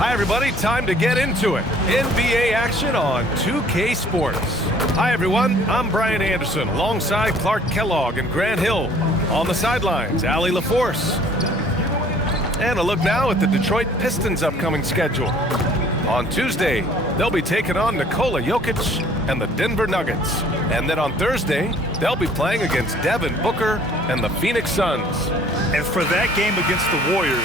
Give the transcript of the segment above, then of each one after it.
Hi, everybody. Time to get into it. NBA action on 2K Sports. Hi, everyone. I'm Brian Anderson alongside Clark Kellogg and Grant Hill. On the sidelines, Allie LaForce. And a look now at the Detroit Pistons' upcoming schedule. On Tuesday, they'll be taking on Nikola Jokic and the Denver Nuggets. And then on Thursday, they'll be playing against Devin Booker and the Phoenix Suns. And for that game against the Warriors,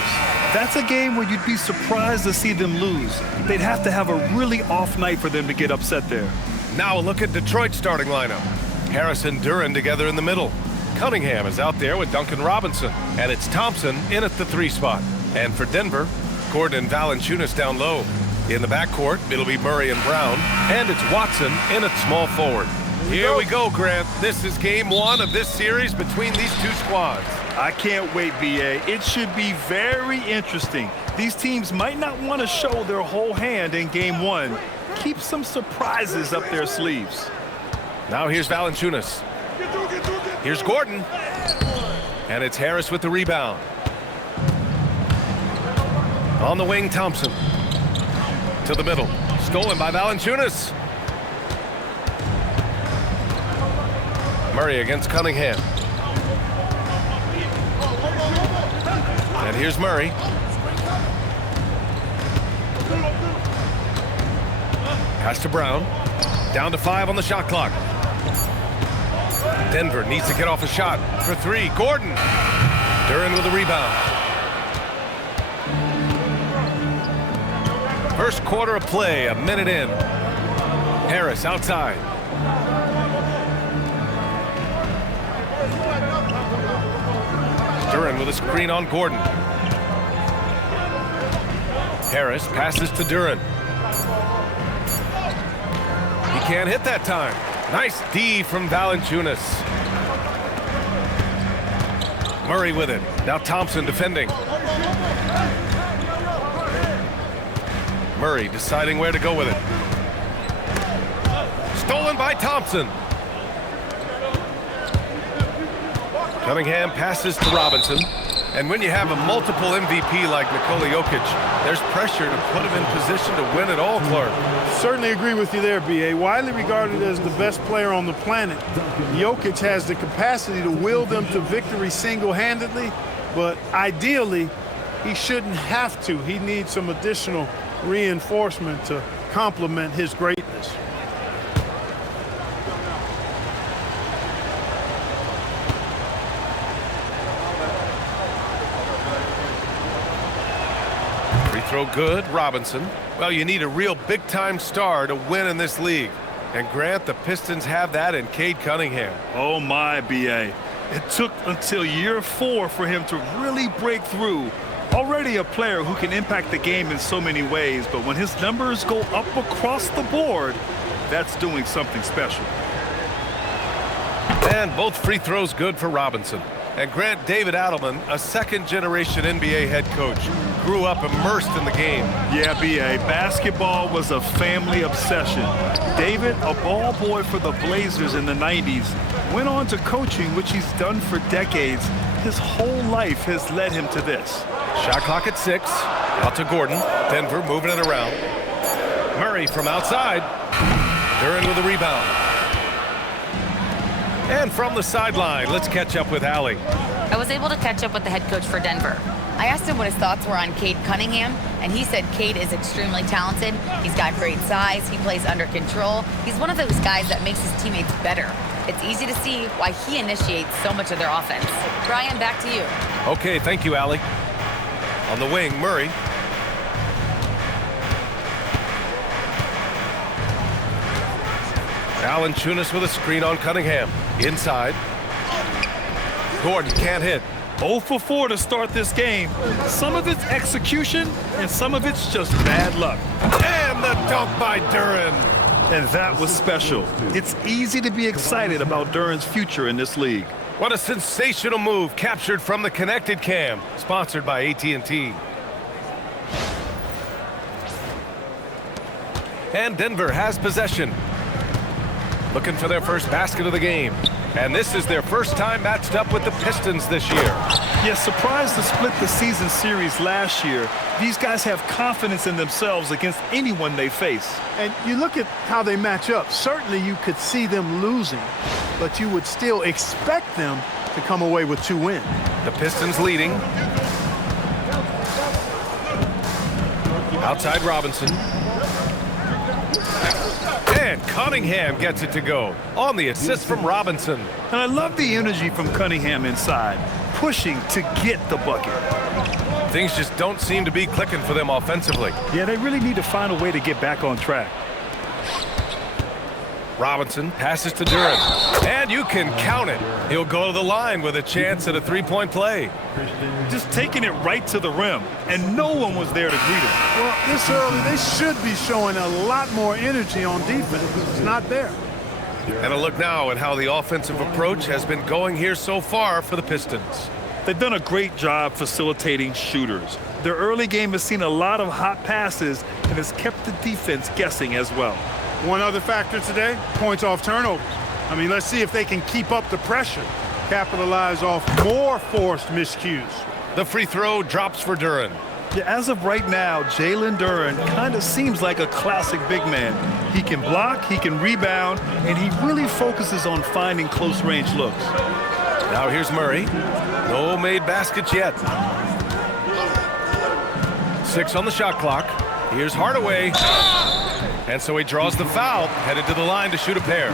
that's a game where you'd be surprised to see them lose. They'd have to have a really off night for them to get upset there. Now a look at Detroit's starting lineup. Harris and Duren together in the middle. Cunningham is out there with Duncan Robinson. And it's Thompson in at the 3 spot. And for Denver, Gordon and Valanciunas down low. In the backcourt, it'll be Murray and Brown. And it's Watson in at small forward. Here we go, Grant. This is game 1 of this series between these two squads. I can't wait, B.A. It should be very interesting. These teams might not want to show their whole hand in game 1. Keep some surprises up their sleeves. Now here's Valanciunas. Here's Gordon. And it's Harris with the rebound. On the wing, Thompson. To the middle. Stolen by Valanciunas. Murray against Cunningham. And here's Murray. Pass to Brown. Down to 5 on the shot clock. Denver needs to get off a shot for 3. Gordon. Duren with the rebound. First quarter of play, a minute in. Harris outside. Duren with a screen on Gordon. Harris passes to Duren. He can't hit that time. Nice D from Valanciunas. Murray with it. Now Thompson defending. Murray deciding where to go with it. Stolen by Thompson. Cunningham passes to Robinson. And when you have a multiple MVP like Nikola Jokic, there's pressure to put him in position to win it all, Clark. Certainly agree with you there, B.A. Widely regarded as the best player on the planet, Jokic has the capacity to will them to victory single-handedly, but ideally, he shouldn't have to. He needs some additional reinforcement to complement his greatness. Free throw good, Robinson. Well, you need a real big-time star to win in this league. And Grant, the Pistons have that in Cade Cunningham. Oh my, B.A. It took until year 4 for him to really break through. Already a player who can impact the game in so many ways, but when his numbers go up across the board, that's doing something special. And both free throws good for Robinson. And Grant, David Adelman, a second-generation NBA head coach, grew up immersed in the game. Yeah, B.A. Basketball was a family obsession. David, a ball boy for the Blazers in the 90s, went on to coaching, which he's done for decades. His whole life has led him to this. Shot clock at 6. Out to Gordon. Denver moving it around. Murray from outside. Duren with the rebound. And from the sideline, let's catch up with Allie. I was able to catch up with the head coach for Denver. I asked him what his thoughts were on Cade Cunningham, and he said Cade is extremely talented. He's got great size. He plays under control. He's one of those guys that makes his teammates better. It's easy to see why he initiates so much of their offense. Brian, back to you. Okay, thank you, Allie. On the wing, Murray. Valanciunas with a screen on Cunningham. Inside. Gordon can't hit. 0 for 4 to start this game. Some of it's execution, and some of it's just bad luck. And the dunk by Duren. And that was special. It's easy to be excited about Duren's future in this league. What a sensational move captured from the Connected Cam, sponsored by AT&T. And Denver has possession. Looking for their first basket of the game. And this is their first time matched up with the Pistons this year. Yes, surprised to split the season series last year. These guys have confidence in themselves against anyone they face. And you look at how they match up. Certainly you could see them losing, but you would still expect them to come away with 2 wins. The Pistons leading. Outside Robinson. And Cunningham gets it to go on the assist from Robinson. And I love the energy from Cunningham inside, pushing to get the bucket. Things just don't seem to be clicking for them offensively. Yeah, they really need to find a way to get back on track. Robinson passes to Duren, and you can count it. He'll go to the line with a chance at a three-point play. Just taking it right to the rim, and no one was there to greet him. Well, this early, they should be showing a lot more energy on defense. It's not there. And a look now at how the offensive approach has been going here so far for the Pistons. They've done a great job facilitating shooters. Their early game has seen a lot of hot passes and has kept the defense guessing as well. One other factor today, points off turnovers. I mean, let's see if they can keep up the pressure, capitalize off more forced miscues. The free throw drops for Duren. Yeah, as of right now, Jalen Duren kind of seems like a classic big man. He can block, he can rebound, and he really focuses on finding close-range looks. Now here's Murray. No made baskets yet. 6 on the shot clock. Here's Hardaway. And so he draws the foul, headed to the line to shoot a pair.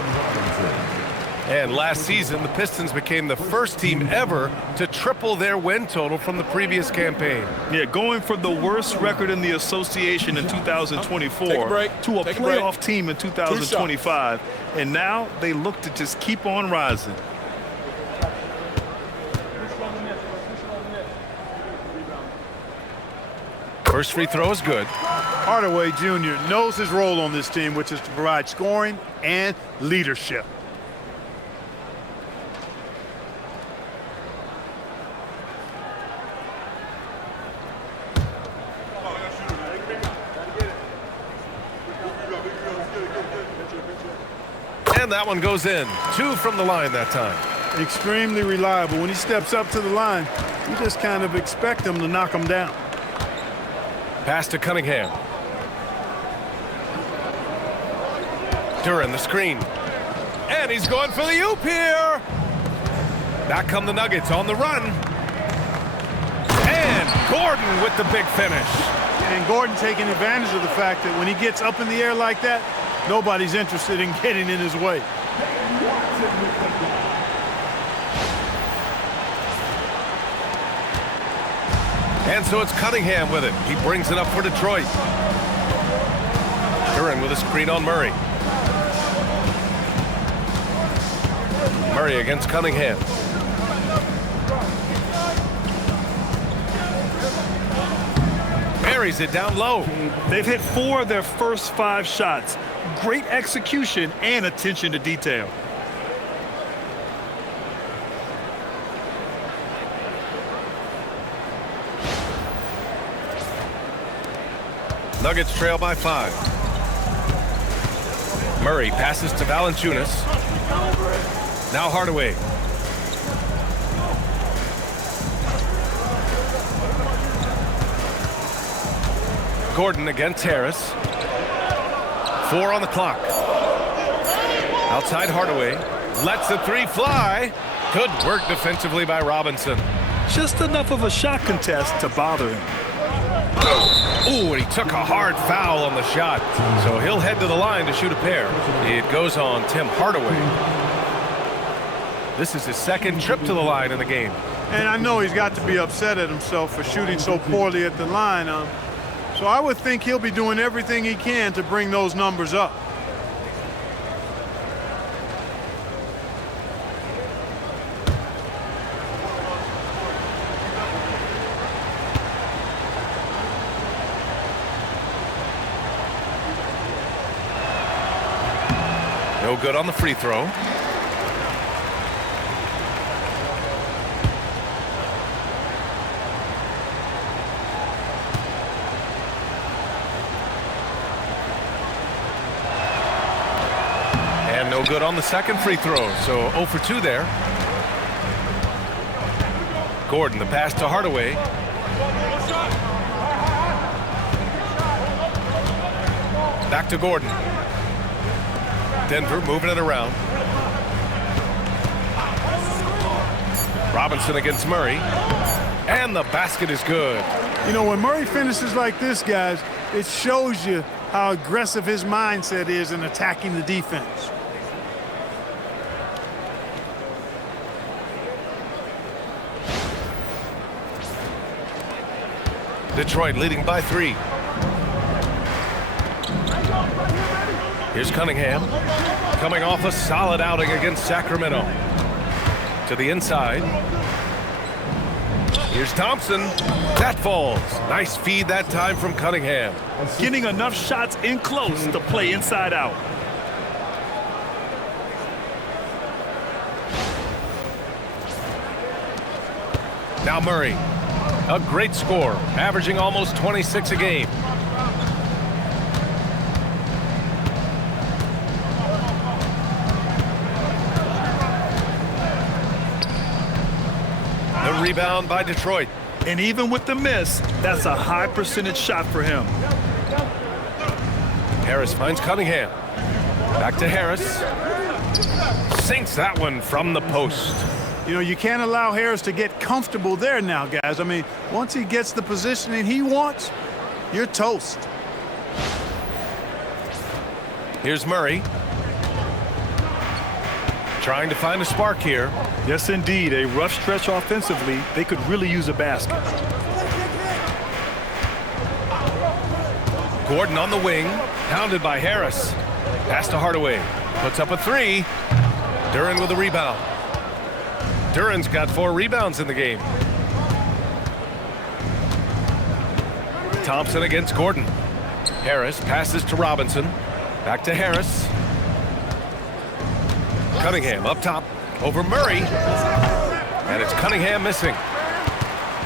And last season, the Pistons became the first team ever to triple their win total from the previous campaign. Yeah, going from the worst record in the association in 2024 to a playoff team in 2025. And now they look to just keep on rising. First free throw is good. Hardaway Jr. knows his role on this team, which is to provide scoring and leadership. And that one goes in. 2 from the line that time. Extremely reliable. When he steps up to the line, you just kind of expect him to knock him down. Pass to Cunningham. Duren the screen. And he's going for the oop here. Back come the Nuggets on the run. And Gordon with the big finish. And Gordon taking advantage of the fact that when he gets up in the air like that, nobody's interested in getting in his way. And so it's Cunningham with it. He brings it up for Detroit. Duren with a screen on Murray. Murray against Cunningham. Buries it down low. They've hit 4 of their first 5 shots. Great execution and attention to detail. Nuggets trail by 5. Murray passes to Valanciunas. Now Hardaway. Gordon against Harris. 4 on the clock. Outside Hardaway. Lets the 3 fly. Good work defensively by Robinson. Just enough of a shot contest to bother him. Ooh, and he took a hard foul on the shot. So he'll head to the line to shoot a pair. It goes on Tim Hardaway. This is his second trip to the line in the game. And I know he's got to be upset at himself for shooting so poorly at the line. So I would think he'll be doing everything he can to bring those numbers up. No good on the free throw. And no good on the second free throw. So 0 for 2 there. Gordon, the pass to Hardaway. Back to Gordon. Denver moving it around. Robinson against Murray. And the basket is good. You know, when Murray finishes like this, guys, it shows you how aggressive his mindset is in attacking the defense. Detroit leading by 3. Here's Cunningham, coming off a solid outing against Sacramento. To the inside. Here's Thompson. That falls. Nice feed that time from Cunningham. Getting enough shots in close to play inside out. Now Murray. A great score, averaging almost 26 a game. The rebound by Detroit. And even with the miss, that's a high percentage shot for him. Harris finds Cunningham. Back to Harris. Sinks that one from the post. You know, you can't allow Harris to get comfortable there now, guys. I mean, once he gets the positioning he wants, you're toast. Here's Murray. Trying to find a spark here. Yes, indeed. A rough stretch offensively. They could really use a basket. Gordon on the wing. Pounded by Harris. Pass to Hardaway. Puts up a 3. Duren with a rebound. Duren's got 4 rebounds in the game. Thompson against Gordon. Harris passes to Robinson. Back to Harris. Cunningham up top over Murray. And it's Cunningham missing.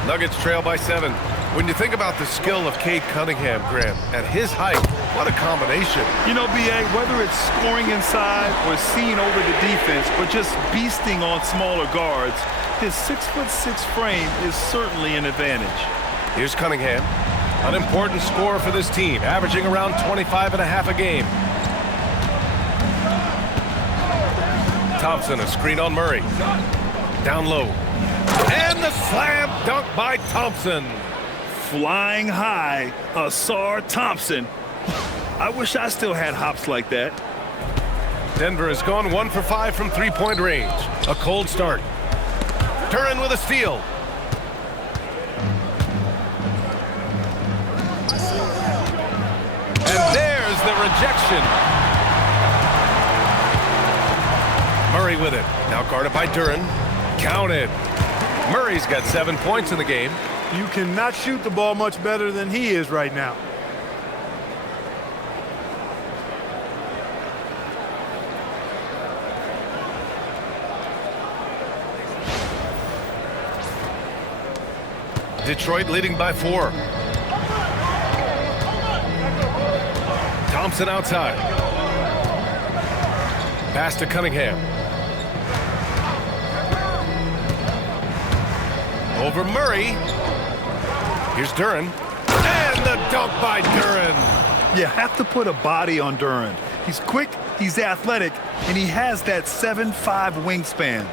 Nuggets trail by 7. When you think about the skill of Cade Cunningham, Graham, at his height, what a combination. You know, B.A., whether it's scoring inside or seeing over the defense or just beasting on smaller guards, his 6'6" frame is certainly an advantage. Here's Cunningham, an important scorer for this team, averaging around 25.5 a game. Thompson, a screen on Murray. Down low. And the slam dunk by Thompson. Flying high, Asar Thompson. I wish I still had hops like that. Denver has gone 1 for 5 from three-point range. A cold start. Duren with a steal. And there's the rejection. Murray with it. Now guarded by Duren. Counted. Murray's got 7 points in the game. You cannot shoot the ball much better than he is right now. Detroit leading by 4. Thompson outside. Pass to Cunningham. Over Murray. Here's Duren. And the dunk by Duren. You have to put a body on Duren. He's quick, he's athletic, and he has that 7'5" wingspan.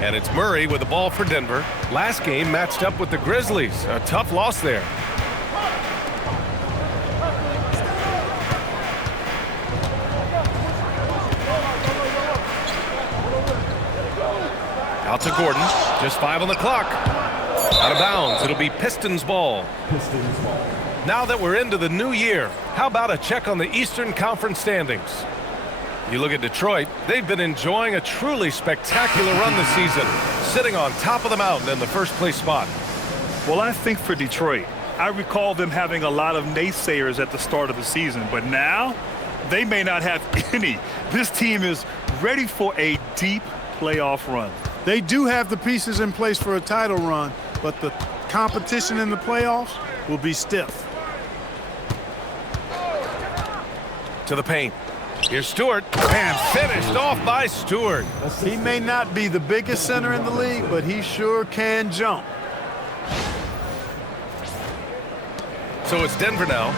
And it's Murray with the ball for Denver. Last game matched up with the Grizzlies. A tough loss there. Out to Gordon. Just 5 on the clock. Out of bounds. It'll be Pistons ball. Now that we're into the new year, how about a check on the Eastern Conference standings? You look at Detroit, they've been enjoying a truly spectacular run this season, sitting on top of the mountain in the first place spot. Well, I think for Detroit, I recall them having a lot of naysayers at the start of the season, but now they may not have any. This team is ready for a deep playoff run. They do have the pieces in place for a title run, but the competition in the playoffs will be stiff. To the paint. Here's Stewart, and finished off by Stewart. He may not be the biggest center in the league, but he sure can jump. So it's Denver now.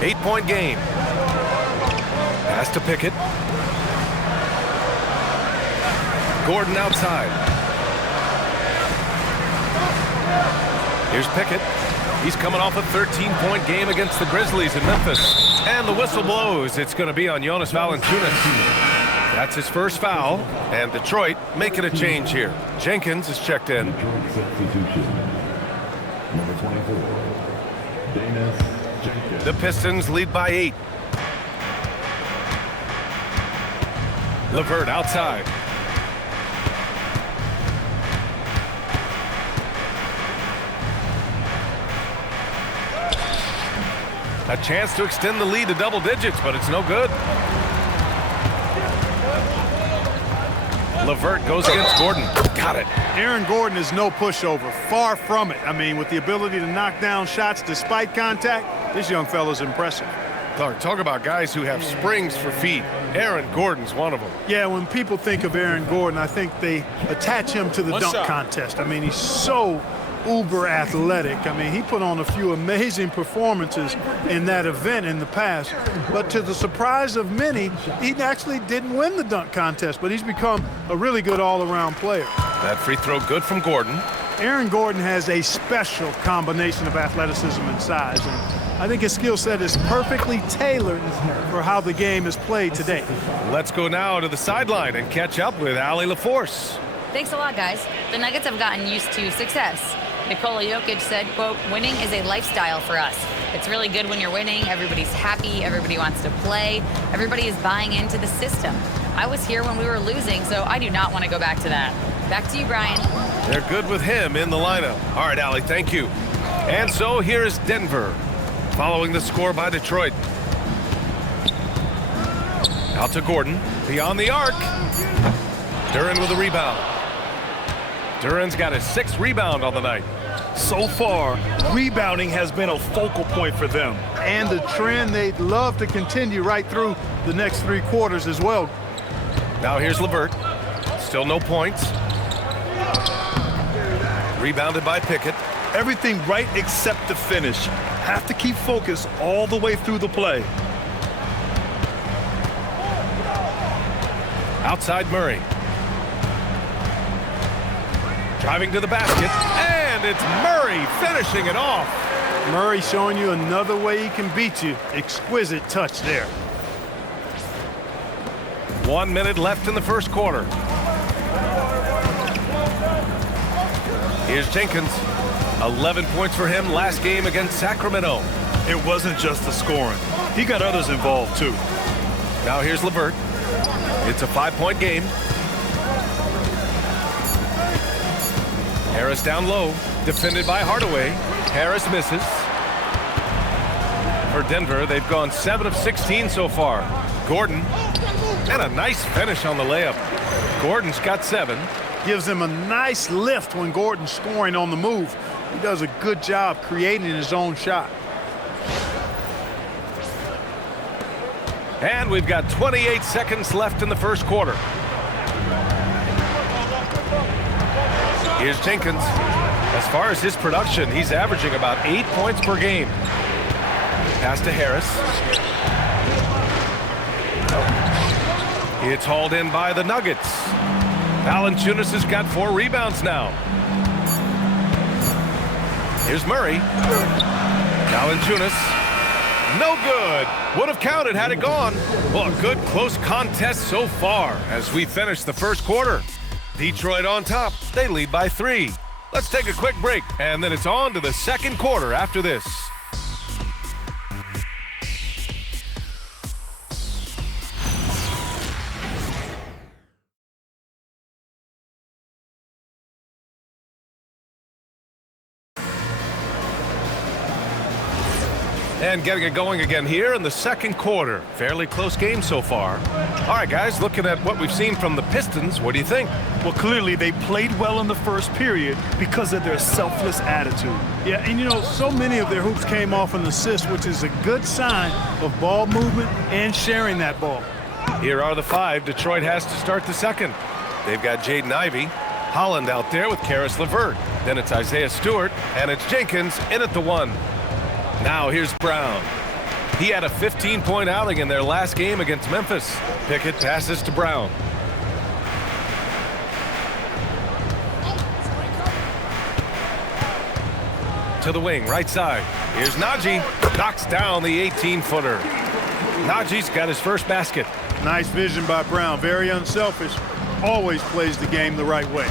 8-point game. Pass to Pickett. Gordon outside. Here's Pickett. He's coming off a 13-point game against the Grizzlies in Memphis. And the whistle blows. It's going to be on Jonas Valanciunas. That's his first foul. And Detroit making a change here. Jenkins is checked in. Number 24. The Pistons lead by 8. LeVert outside. A chance to extend the lead to double digits, but it's no good. LeVert goes against Gordon. Got it. Aaron Gordon is no pushover. Far from it. I mean, with the ability to knock down shots despite contact, this young fella's impressive. Clark, talk about guys who have springs for feet. Aaron Gordon's one of them. Yeah, when people think of Aaron Gordon, I think they attach him to the dunk contest. I mean, he's so uber athletic. I mean, he put on a few amazing performances in that event in the past. But to the surprise of many, he actually didn't win the dunk contest, but he's become a really good all-around player. That free throw good from Gordon. Aaron Gordon has a special combination of athleticism and size, and I think his skill set is perfectly tailored for how the game is played today. Let's go now to the sideline and catch up with Allie LaForce. Thanks a lot, guys. The Nuggets have gotten used to success. Nikola Jokic said, quote, "Winning is a lifestyle for us. It's really good when you're winning. Everybody's happy. Everybody wants to play. Everybody is buying into the system. I was here when we were losing, so I do not want to go back to that." Back to you, Brian. They're good with him in the lineup. All right, Allie, thank you. And so here's Denver, following the score by Detroit. Out to Gordon, beyond the arc. Duren with a rebound. Duren's got his 6th rebound on the night. So far, rebounding has been a focal point for them. And the trend they'd love to continue right through the next 3 quarters as well. Now here's LeVert. Still no points. Rebounded by Pickett. Everything right except the finish. Have to keep focus all the way through the play. Outside Murray. Driving to the basket, and it's Murray finishing it off. Murray showing you another way he can beat you. Exquisite touch there. 1 minute left in the first quarter. Here's Jenkins. 11 points for him last game against Sacramento. It wasn't just the scoring. He got others involved, too. Now here's LeVert. It's a 5-point game. Harris down low, defended by Hardaway. Harris misses. For Denver, they've gone 7 of 16 so far. Gordon, and a nice finish on the layup. Gordon's got 7. Gives him a nice lift when Gordon's scoring on the move. He does a good job creating his own shot. And we've got 28 seconds left in the first quarter. Here's Jenkins. As far as his production, he's averaging about 8 points per game. Pass to Harris. It's hauled in by the Nuggets. Valanciunas has got 4 rebounds now. Here's Murray. Valanciunas. No good. Would have counted had it gone. Well, a good close contest so far as we finish the first quarter. Detroit on top. They lead by 3. Let's take a quick break, and then it's on to the second quarter after this. And getting it going again here in the second quarter. Fairly close game so far. All right, guys, looking at what we've seen from the Pistons, what do you think? Well, clearly they played well in the first period because of their selfless attitude. Yeah, and you know, so many of their hoops came off an assist, which is a good sign of ball movement and sharing that ball. Here are the 5 Detroit has to start the second. They've got Jaden Ivey, Holland out there with Karis LeVert. Then it's Isaiah Stewart, and it's Jenkins in at the 1. Now here's Brown. He had a 15-point outing in their last game against Memphis. Pickett passes to Brown. To the wing, right side. Here's Najee. Knocks down the 18-footer. Najee's got his first basket. Nice vision by Brown. Very unselfish. Always plays the game the right way.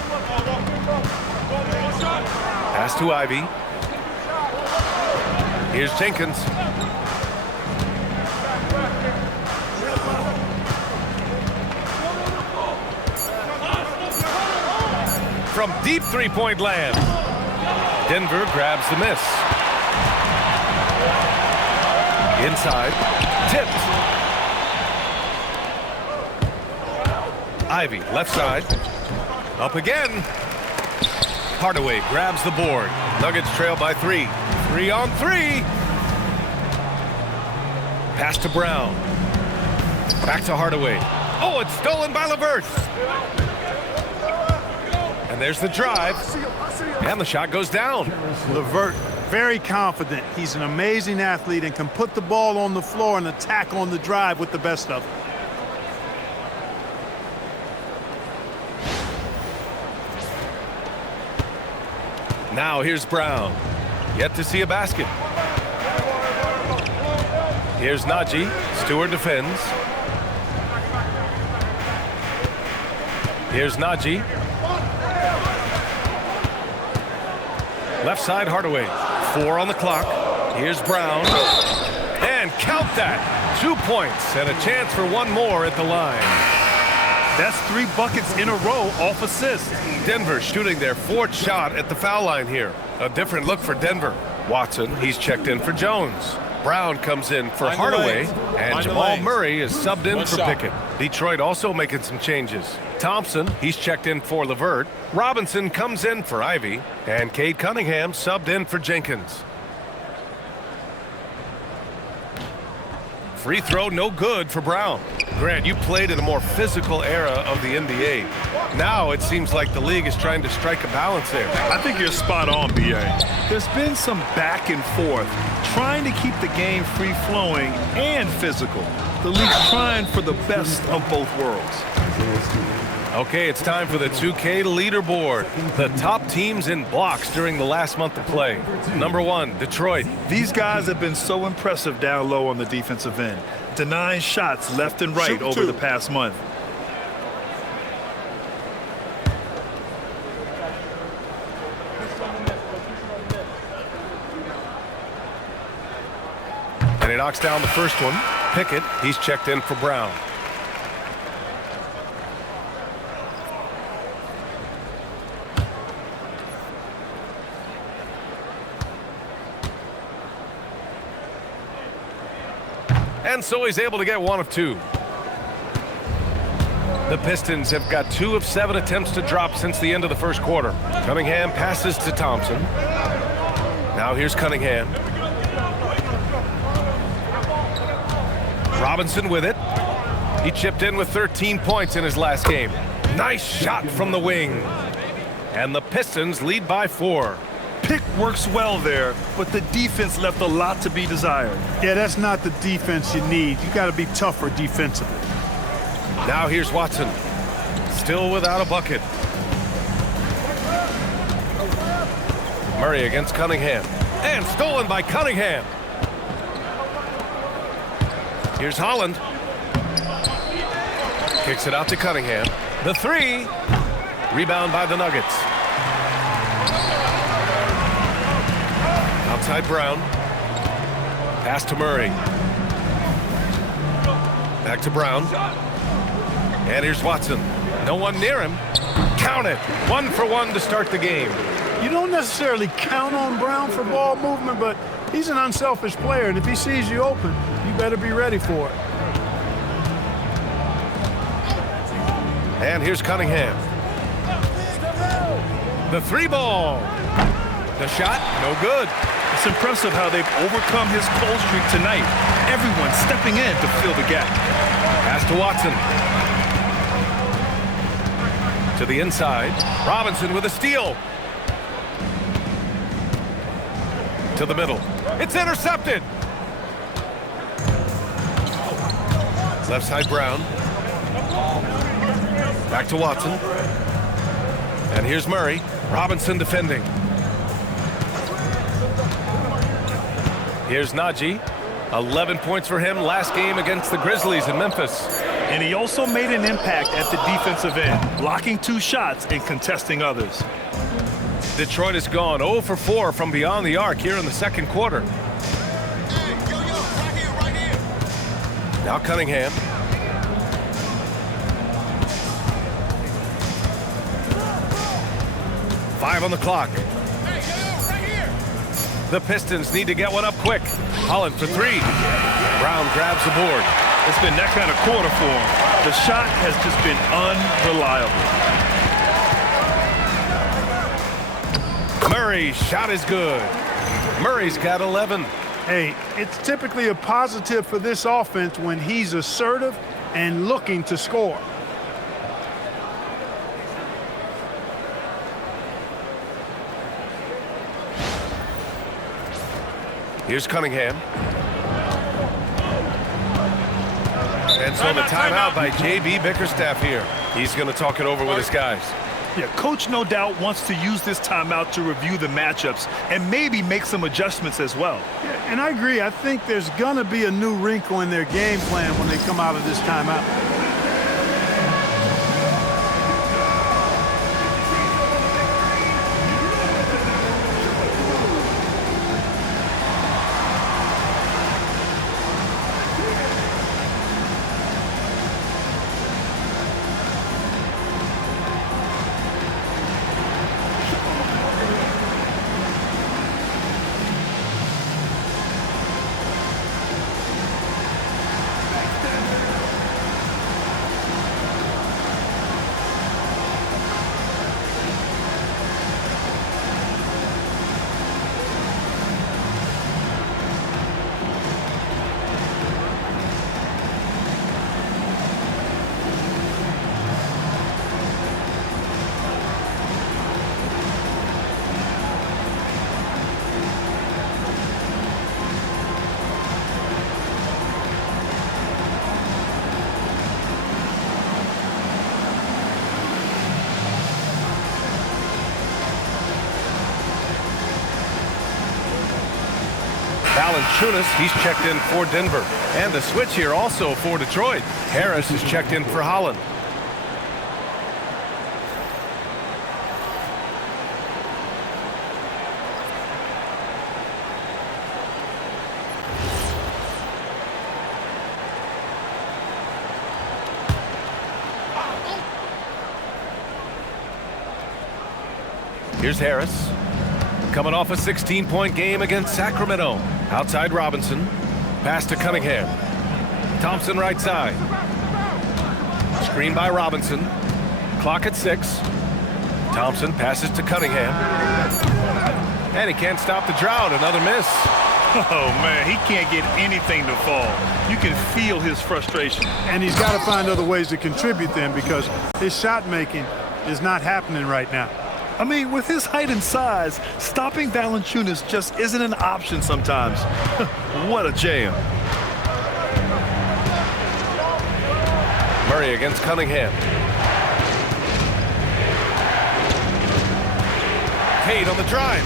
Pass to Ivy. Here's Jenkins. From deep three-point land. Denver grabs the miss. Inside. Tipped. Ivy, left side. Up again. Hardaway grabs the board. Nuggets trail by 3. 3 on 3. Pass to Brown. Back to Hardaway. Oh, it's stolen by LeVert. And there's the drive. And the shot goes down. LeVert, very confident. He's an amazing athlete and can put the ball on the floor and attack on the drive with the best of them. Now here's Brown. Yet to see a basket. Here's Najee. Stewart defends. Here's Najee. Left side, Hardaway. 4 on the clock. Here's Brown. And count that. 2 points and a chance for one more at the line. That's 3 buckets in a row off assists. Denver shooting their 4th shot at the foul line here. A different look for Denver. Watson, he's checked in for Jones. Brown comes in for Hardaway, and Jamal Murray is subbed in for Pickett. Detroit also making some changes. Thompson, he's checked in for LeVert. Robinson comes in for Ivy, and Cade Cunningham subbed in for Jenkins. Free throw no good for Brown. Grant, you played in a more physical era of the NBA. Now it seems like the league is trying to strike a balance there. I think you're spot on, B.A. There's been some back and forth, trying to keep the game free-flowing and physical. The league's trying for the best of both worlds. Okay, it's time for the 2K leaderboard. The top teams in blocks during the last month of play. Number 1, Detroit. These guys have been so impressive down low on the defensive end, denying shots left and right over the past month. And he knocks down the first one. Pickett, he's checked in for Brown. And so he's able to get 1 of 2. The Pistons have got 2 of 7 attempts to drop since the end of the first quarter. Cunningham passes to Thompson. Now here's Cunningham. Robinson with it. He chipped in with 13 points in his last game. Nice shot from the wing. And the Pistons lead by 4. Pick works well there, but the defense left a lot to be desired. Yeah, that's not the defense you need. You got to be tougher defensively. Now here's Watson. Still without a bucket. Murray against Cunningham. And stolen by Cunningham. Here's Holland. Kicks it out to Cunningham. The 3. Rebound by the Nuggets. Outside Brown. Pass to Murray. Back to Brown. And here's Watson. No one near him. Count it. 1 for 1 to start the game. You don't necessarily count on Brown for ball movement, but he's an unselfish player, and if he sees you open, you better be ready for it. And here's Cunningham. The 3 ball. The shot, no good. It's impressive how they've overcome his cold streak tonight. Everyone stepping in to fill the gap. Pass to Watson. To the inside. Robinson with a steal. To the middle. It's intercepted. Left side Brown. Back to Watson. And here's Murray. Robinson defending. Here's Najee. 11 points for him last game against the Grizzlies in Memphis. And he also made an impact at the defensive end, blocking 2 shots and contesting others. Detroit has gone 0 for 4 from beyond the arc here in the second quarter. Right here. Now Cunningham. Five on the clock. The Pistons need to get one up quick. Holland for 3. Brown grabs the board. It's been that kind of quarter for him. The shot has just been unreliable. Murray's shot is good. Murray's got 11. Hey, it's typically a positive for this offense when he's assertive and looking to score. Here's Cunningham. And so the timeout by J.B. Bickerstaff here. He's going to talk it over with his guys. Yeah, coach no doubt wants to use this timeout to review the matchups and maybe make some adjustments as well. Yeah, and I agree. I think there's going to be a new wrinkle in their game plan when they come out of this timeout. Valanciunas, he's checked in for Denver. And the switch here also for Detroit. Harris is checked in for Holland. Here's Harris. Coming off a 16-point game against Sacramento. Outside Robinson. Pass to Cunningham. Thompson right side. Screen by Robinson. Clock at 6. Thompson passes to Cunningham. And he can't stop the drought. Another miss. Oh, man, he can't get anything to fall. You can feel his frustration. And he's got to find other ways to contribute then because his shot making is not happening right now. I mean, with his height and size, stopping Valanciunas just isn't an option sometimes. What a jam. Murray against Cunningham. Cade on the drive.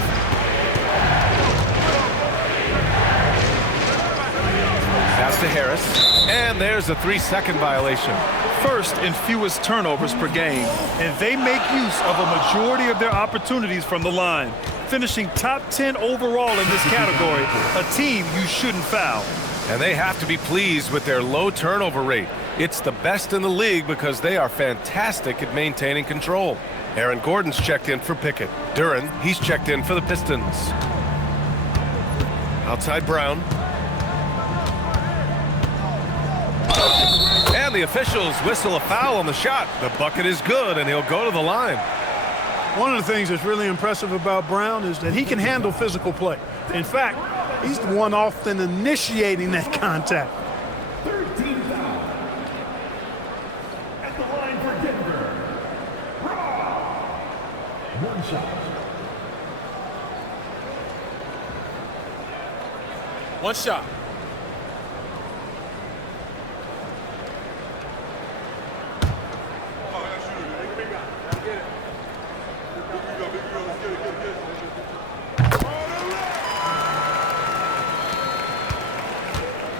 Pass to Harris. And there's a 3-second violation. First in fewest turnovers per game, and they make use of a majority of their opportunities from the line, finishing top 10 overall in this category, a team you shouldn't foul. And they have to be pleased with their low turnover rate. It's the best in the league because they are fantastic at maintaining control. Aaron Gordon's checked in for Pickett. Duren, he's checked in for the Pistons. Outside Brown. And the officials whistle a foul on the shot. The bucket is good, and he'll go to the line. One of the things that's really impressive about Brown is that he can handle physical play. In fact, he's the one often initiating that contact. 13 foul. At the line for Denver. One shot. One shot.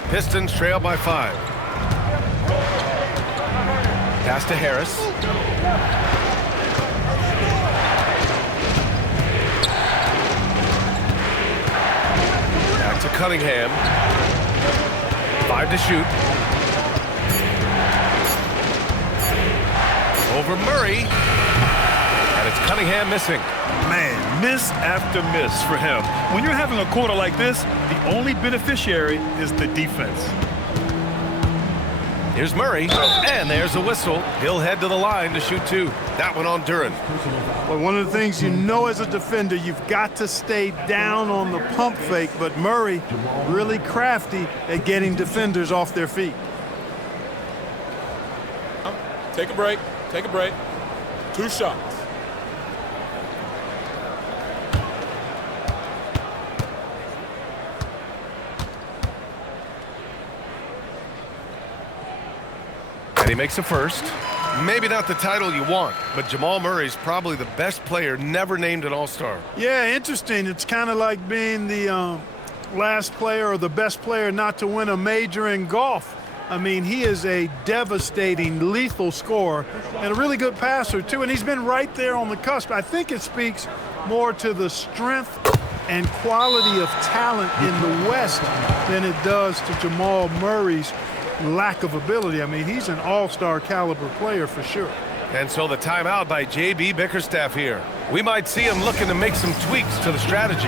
Pistons trail by 5. Pass to Harris. Back to Cunningham. 5 to shoot. Over Murray. And it's Cunningham missing. Man, miss after miss for him. When you're having a quarter like this, the only beneficiary is the defense. Here's Murray, and there's a whistle. He'll head to the line to shoot 2. That one on Duran. Well, one of the things you know as a defender, you've got to stay down on the pump fake, but Murray really crafty at getting defenders off their feet. Take a break. Take a break. 2 shots. And he makes a first. Maybe not the title you want, but Jamal Murray's probably the best player never named an All-Star. Yeah, interesting. It's kind of like being the last player or the best player not to win a major in golf. I mean, he is a devastating, lethal scorer and a really good passer, too. And he's been right there on the cusp. I think it speaks more to the strength and quality of talent in the West than it does to Jamal Murray's lack of ability. I mean, he's an all-star caliber player for sure. And so the timeout by J.B. Bickerstaff here. We might see him looking to make some tweaks to the strategy.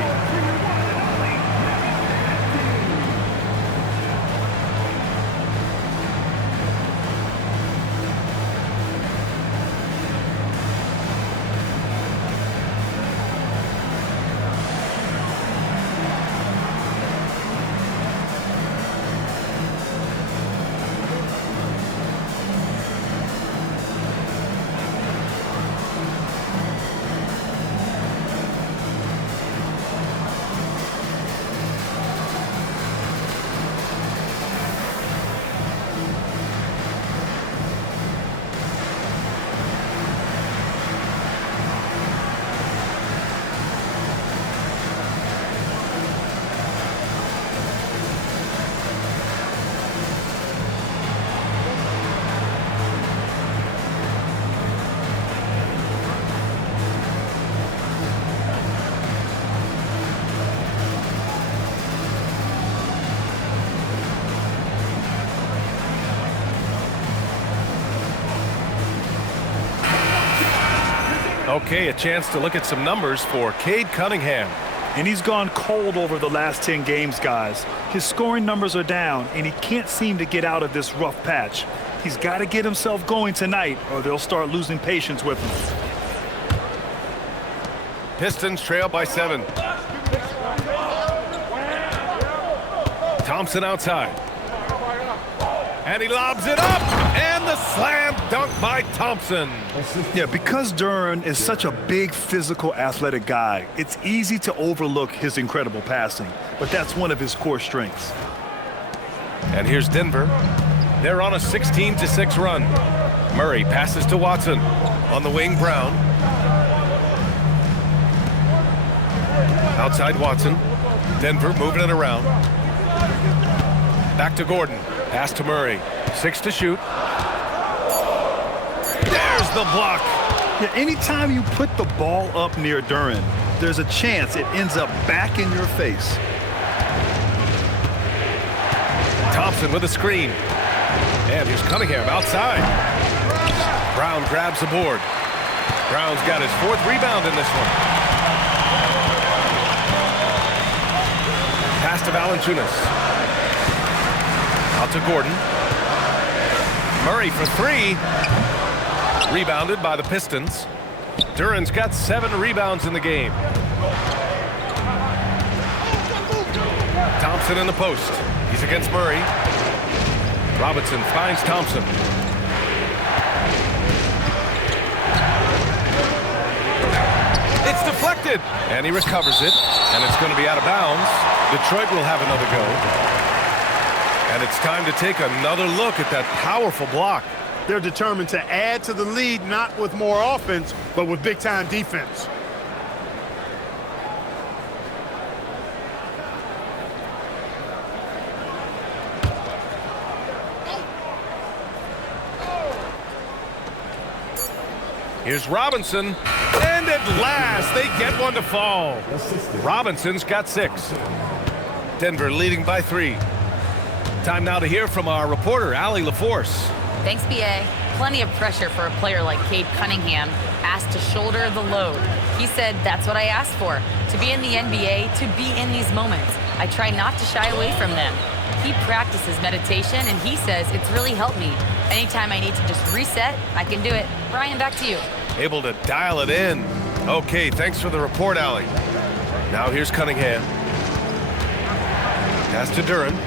Okay, a chance to look at some numbers for Cade Cunningham. And he's gone cold over the last 10 games, guys. His scoring numbers are down, and he can't seem to get out of this rough patch. He's got to get himself going tonight, or they'll start losing patience with him. Pistons trail by 7. Thompson outside. And he lobs it up, and the slam dunk by Thompson. Yeah, because Duran is such a big, physical, athletic guy, it's easy to overlook his incredible passing, but that's one of his core strengths. And here's Denver. They're on a 16-6 run. Murray passes to Watson. On the wing, Brown. Outside Watson. Denver moving it around. Back to Gordon. Pass to Murray. 6 to shoot. There's the block. Yeah, anytime you put the ball up near Duran, there's a chance it ends up back in your face. Thompson with a screen. And here's Cunningham outside. Brown grabs the board. Brown's got his 4th rebound in this one. Pass to Valanciunas. Out to Gordon. Murray for 3. Rebounded by the Pistons. Duran's got 7 rebounds in the game. Thompson in the post. He's against Murray. Robinson finds Thompson. It's deflected, and he recovers it, and it's going to be out of bounds. Detroit will have another go. And it's time to take another look at that powerful block. They're determined to add to the lead, not with more offense, but with big-time defense. Here's Robinson, and at last they get one to fall. Robinson's got 6. Denver leading by 3. Time now to hear from our reporter, Allie LaForce. Thanks, BA. Plenty of pressure for a player like Cade Cunningham, asked to shoulder the load. He said, that's what I asked for, to be in the NBA, to be in these moments. I try not to shy away from them. He practices meditation, and he says it's really helped me. Anytime I need to just reset, I can do it. Brian, back to you. Able to dial it in. Okay, thanks for the report, Allie. Now here's Cunningham. Pass to Duran.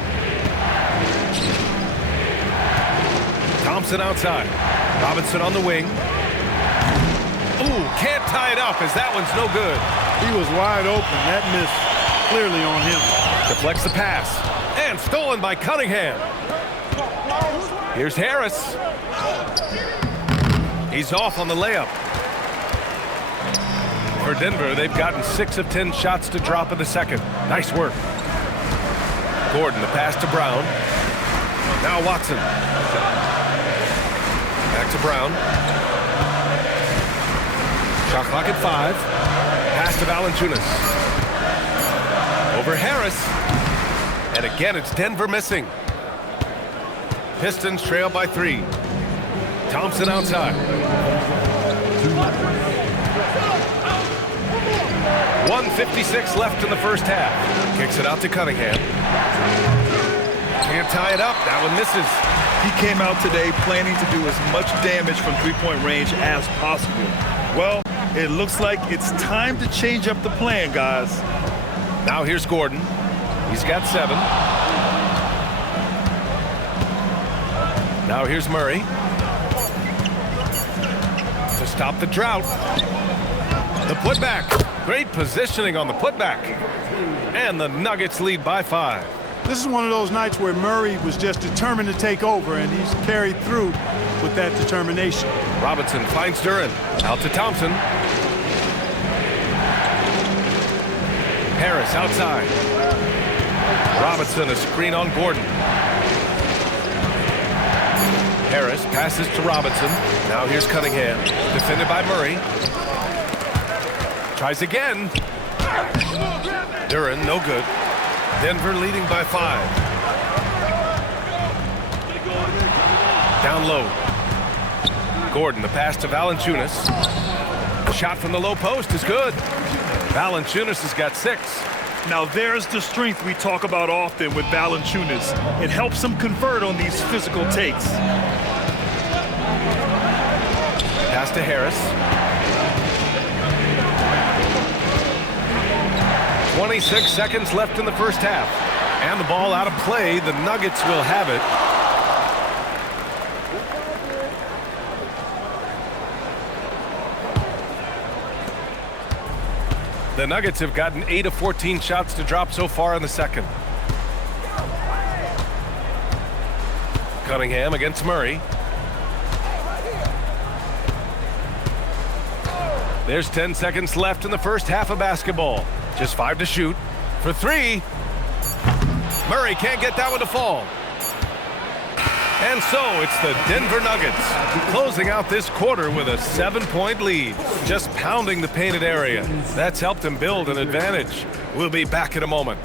Thompson outside. Robinson on the wing. Ooh, can't tie it up as that one's no good. He was wide open. That miss clearly on him. Deflects the pass. And stolen by Cunningham. Here's Harris. He's off on the layup. For Denver, they've gotten 6 of 10 shots to drop in the second. Nice work. Gordon, the pass to Brown. Now Watson. Back to Brown. Shot clock at 5. Pass to Valanciunas. Over Harris. And again, it's Denver missing. Pistons trail by 3. Thompson outside. 1:56 left in the first half. Kicks it out to Cunningham. Can't tie it up. That one misses. He came out today planning to do as much damage from three-point range as possible. Well, it looks like it's time to change up the plan, guys. Now here's Gordon. He's got 7. Now here's Murray. To stop the drought. The putback. Great positioning on the putback. And the Nuggets lead by 5. This is one of those nights where Murray was just determined to take over, and he's carried through with that determination. Robinson finds Duran. Out to Thompson. Harris outside. Robinson, a screen on Gordon. Harris passes to Robinson. Now here's Cunningham. Defended by Murray. Tries again. Duran, no good. Denver leading by 5. Down low. Gordon, the pass to Valanciunas. Shot from the low post is good. Valanciunas has got 6. Now there's the strength we talk about often with Valanciunas. It helps him convert on these physical takes. Pass to Harris. 26 seconds left in the first half. And the ball out of play. The Nuggets will have it. The Nuggets have gotten 8 of 14 shots to drop so far in the second. Cunningham against Murray. There's 10 seconds left in the first half of basketball. Just 5 to shoot. For 3. Murray can't get that one to fall. And so it's the Denver Nuggets closing out this quarter with a 7-point lead. Just pounding the painted area. That's helped them build an advantage. We'll be back in a moment.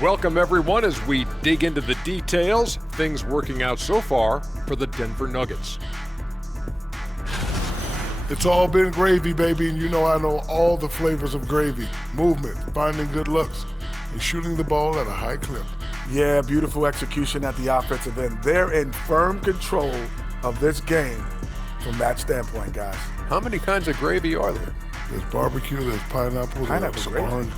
Welcome, everyone, as we dig into the details. Things working out so far for the Denver Nuggets. It's all been gravy, baby, and you know I know all the flavors of gravy. Movement, finding good looks, and shooting the ball at a high clip. Yeah, beautiful execution at the offensive end. They're in firm control of this game from that standpoint, guys. How many kinds of gravy are there? There's barbecue, there's pineapple, there's gravy. orange.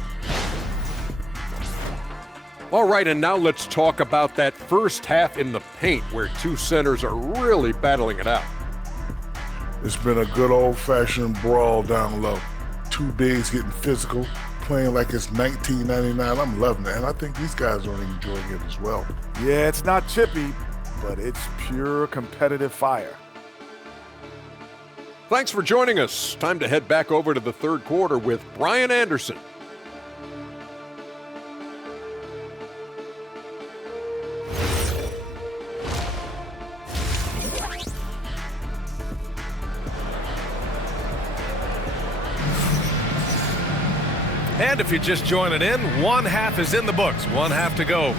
All right, and now let's talk about that first half in the paint where two centers are really battling it out. It's been a good old-fashioned brawl down low. Two bigs getting physical, playing like it's 1999. I'm loving it, and I think these guys are enjoying it as well. Yeah, it's not chippy, but it's pure competitive fire. Thanks for joining us. Time to head back over to the third quarter with Brian Anderson. And if you're just joining in, one half is in the books, one half to go.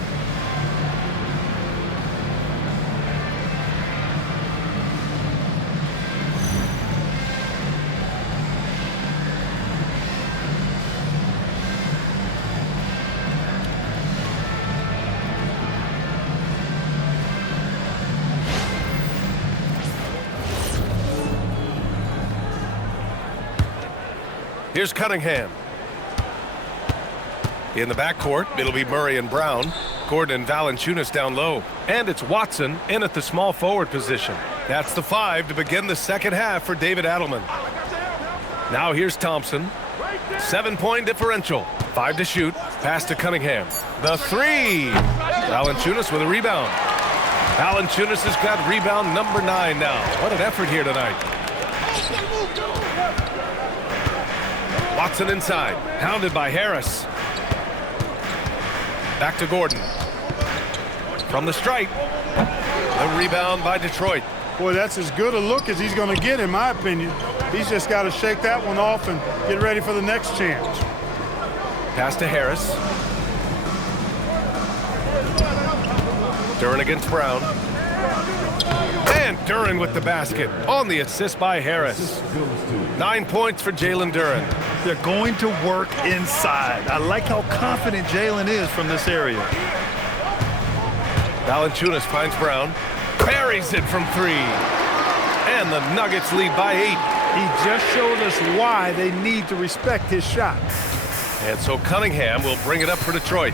Here's Cunningham. In the backcourt, it'll be Murray and Brown. Gordon and Valanciunas down low. And it's Watson in at the small forward position. That's the 5 to begin the second half for David Adelman. Now here's Thompson. 7-point differential. 5 to shoot. Pass to Cunningham. The 3. Valanciunas with a rebound. Valanciunas has got rebound number 9 now. What an effort here tonight. Watson inside. Hounded by Harris. Back to Gordon. From the stripe. A rebound by Detroit. Boy, that's as good a look as he's going to get, in my opinion. He's just got to shake that one off and get ready for the next chance. Pass to Harris. Duren against Brown. And Duren with the basket on the assist by Harris. 9 points for Jalen Duren. They're going to work inside. I like how confident Jalen is from this area. Valanciunas finds Brown. Buries it from 3. And the Nuggets lead by 8. He just showed us why they need to respect his shot. And so Cunningham will bring it up for Detroit.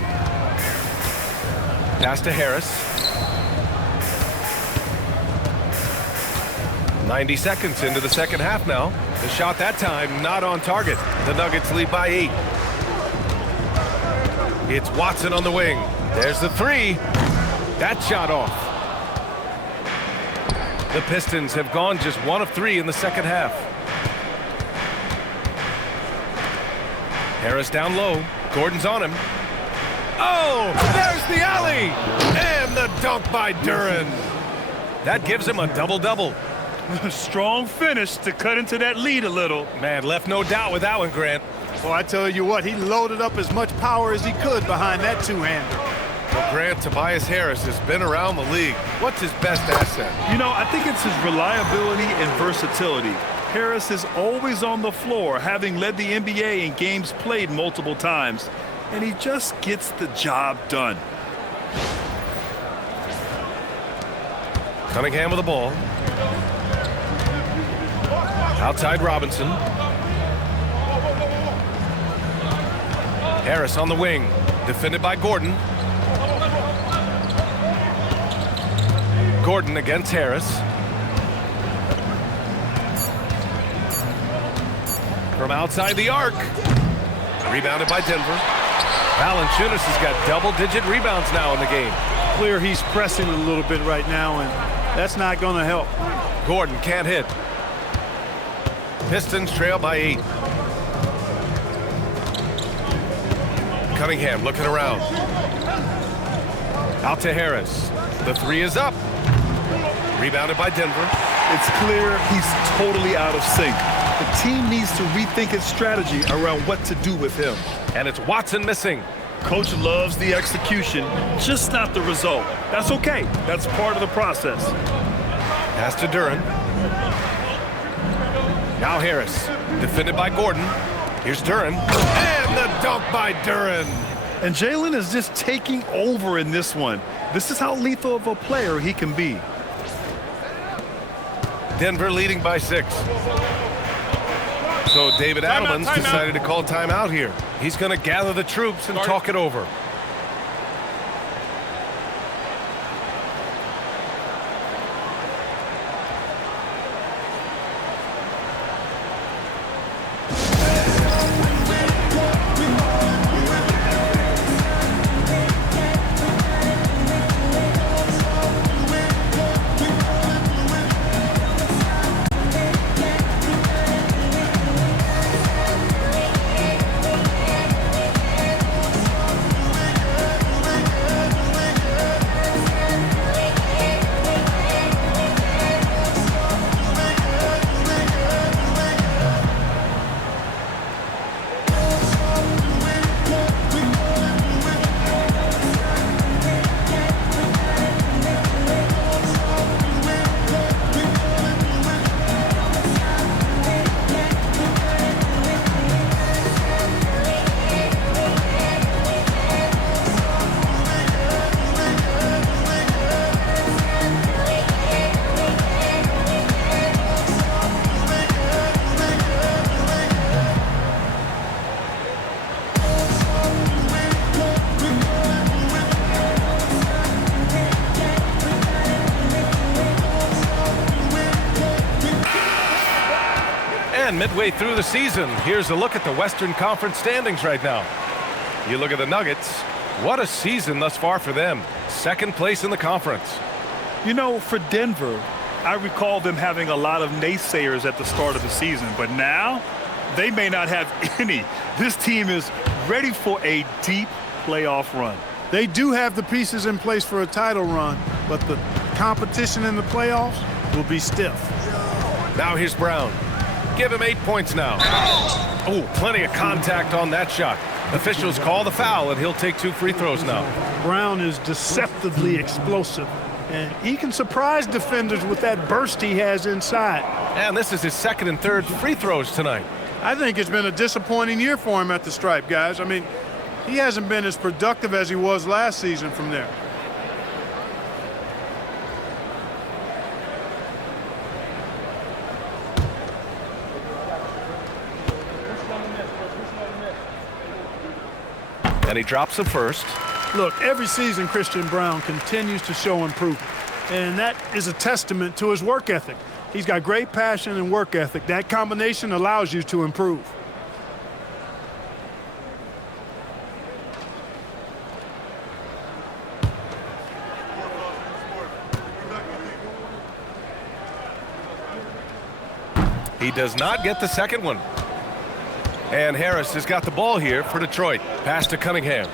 Pass to Harris. 90 seconds into the second half now. The shot that time not on target. The Nuggets lead by 8. It's Watson on the wing. There's the 3. That shot off. The Pistons have gone just 1 of 3 in the second half. Harris down low. Gordon's on him. Oh, there's the alley! And the dunk by Duren. That gives him a double-double. Strong finish to cut into that lead a little. Man, left no doubt with that one, Grant. Well, I tell you what, he loaded up as much power as he could behind that two-hander. Well, Grant, Tobias Harris has been around the league. What's his best asset? You know, I think it's his reliability and versatility. Harris is always on the floor, having led the NBA in games played multiple times. And he just gets the job done. Cunningham with the ball. Outside Robinson. Harris on the wing. Defended by Gordon. Gordon against Harris. From outside the arc. Rebounded by Denver. Valanciunas has got double-digit rebounds now in the game. Clear he's pressing a little bit right now, and that's not going to help. Gordon can't hit. Pistons trail by 8. Cunningham looking around. Out to Harris. The 3 is up. Rebounded by Denver. It's clear he's totally out of sync. The team needs to rethink its strategy around what to do with him. And it's Watson missing. Coach loves the execution, just not the result. That's okay. That's part of the process. Pass to Duren. Now Harris, defended by Gordon. Here's Duren, and the dunk by Duren. And Jalen is just taking over in this one. This is how lethal of a player he can be. Denver leading by 6. So David Adelman's decided to call timeout here. He's going to gather the troops and talk it over. Midway through the season, here's a look at the Western Conference standings right now. You look at the Nuggets, what a season thus far for them. Second place in the conference. You know, for Denver, I recall them having a lot of naysayers at the start of the season, but now they may not have any. This team is ready for a deep playoff run. They do have the pieces in place for a title run, but the competition in the playoffs will be stiff. Now here's Brown. Give him 8 points now. Oh, plenty of contact on that shot. Officials call the foul, and he'll take 2 free throws now. Brown is deceptively explosive, and he can surprise defenders with that burst he has inside. And this is his 2nd and 3rd free throws tonight. I think it's been a disappointing year for him at the stripe, guys. I mean, he hasn't been as productive as he was last season from there. And he drops the first. Look, every season Christian Brown continues to show improvement, and that is a testament to his work ethic. He's got great passion and work ethic. That combination allows you to improve. He does not get the second one. And Harris has got the ball here for Detroit. Pass to Cunningham.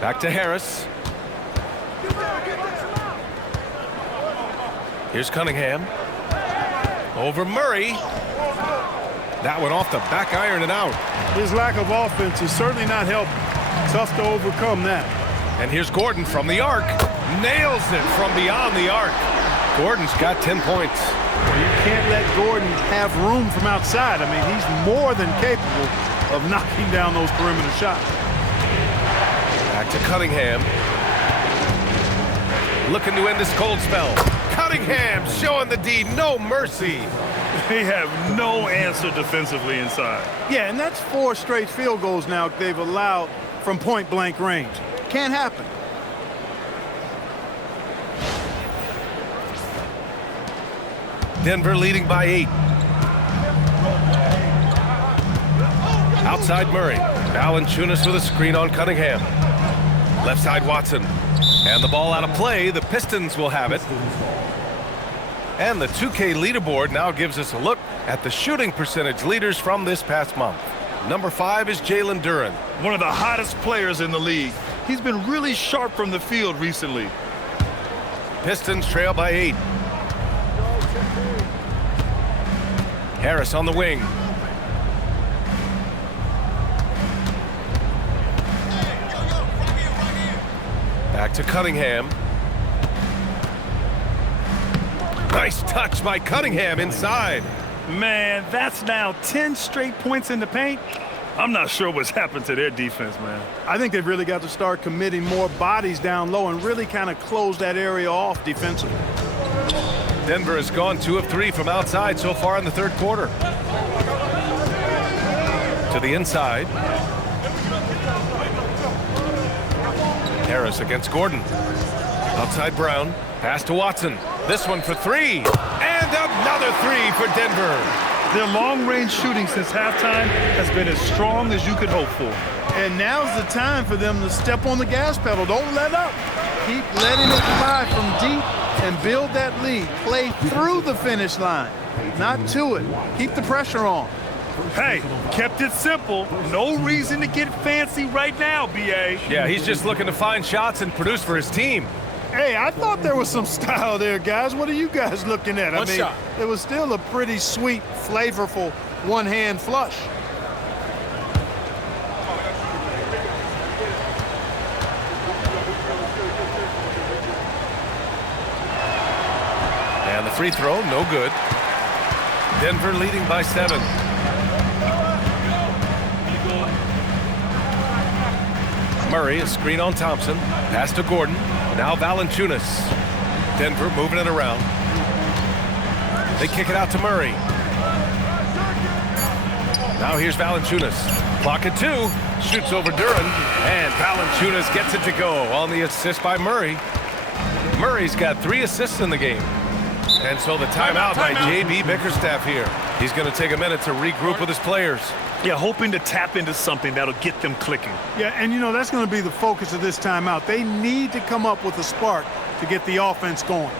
Back to Harris. Here's Cunningham. Over Murray. That one off the back iron and out. His lack of offense is certainly not helping. Tough to overcome that. And here's Gordon from the arc. Nails it from beyond the arc. Gordon's got 10 points. You can't let Gordon have room from outside. I mean, he's more than capable of knocking down those perimeter shots. Back to Cunningham. Looking to end this cold spell. Cunningham showing the D no mercy. They have no answer defensively inside. Yeah, and that's 4 straight field goals now they've allowed from point-blank range. Can't happen. Denver leading by 8. Outside Murray. Valanciunas with a screen on Cunningham. Left side Watson. And the ball out of play. The Pistons will have it. And the 2K leaderboard now gives us a look at the shooting percentage leaders from this past month. Number 5 is Jalen Duren. One of the hottest players in the league. He's been really sharp from the field recently. Pistons trail by 8. Harris on the wing. to Cunningham. Nice touch by Cunningham inside. Man, that's now 10 straight points in the paint. I'm not sure what's happened to their defense, man. I think they've really got to start committing more bodies down low and really kind of close that area off defensively. Denver has gone 2 of 3 from outside so far in the third quarter. To the inside. Harris against Gordon. Outside Brown. Pass to Watson. This one for 3. And another 3 for Denver. Their long-range shooting since halftime has been as strong as you could hope for. And now's the time for them to step on the gas pedal. Don't let up. Keep letting it fly from deep and build that lead. Play through the finish line, not to it. Keep the pressure on. Hey, kept it simple. No reason to get fancy right now, B.A. Yeah, he's just looking to find shots and produce for his team. Hey, I thought there was some style there, guys. What are you guys looking at? One shot. It was still a pretty sweet, flavorful one-hand flush. And the free throw, no good. Denver leading by 7. Murray, a screen on Thompson. Pass to Gordon. Now Valanciunas. Denver moving it around. They kick it out to Murray. Now here's Valanciunas. Clock at 2. Shoots over Duran. And Valanciunas gets it to go on the assist by Murray. Murray's got 3 assists in the game. And so the timeout by J.B. Bickerstaff here. He's going to take a minute to regroup with his players. Yeah, hoping to tap into something that'll get them clicking. Yeah, and you know, that's going to be the focus of this timeout. They need to come up with a spark to get the offense going.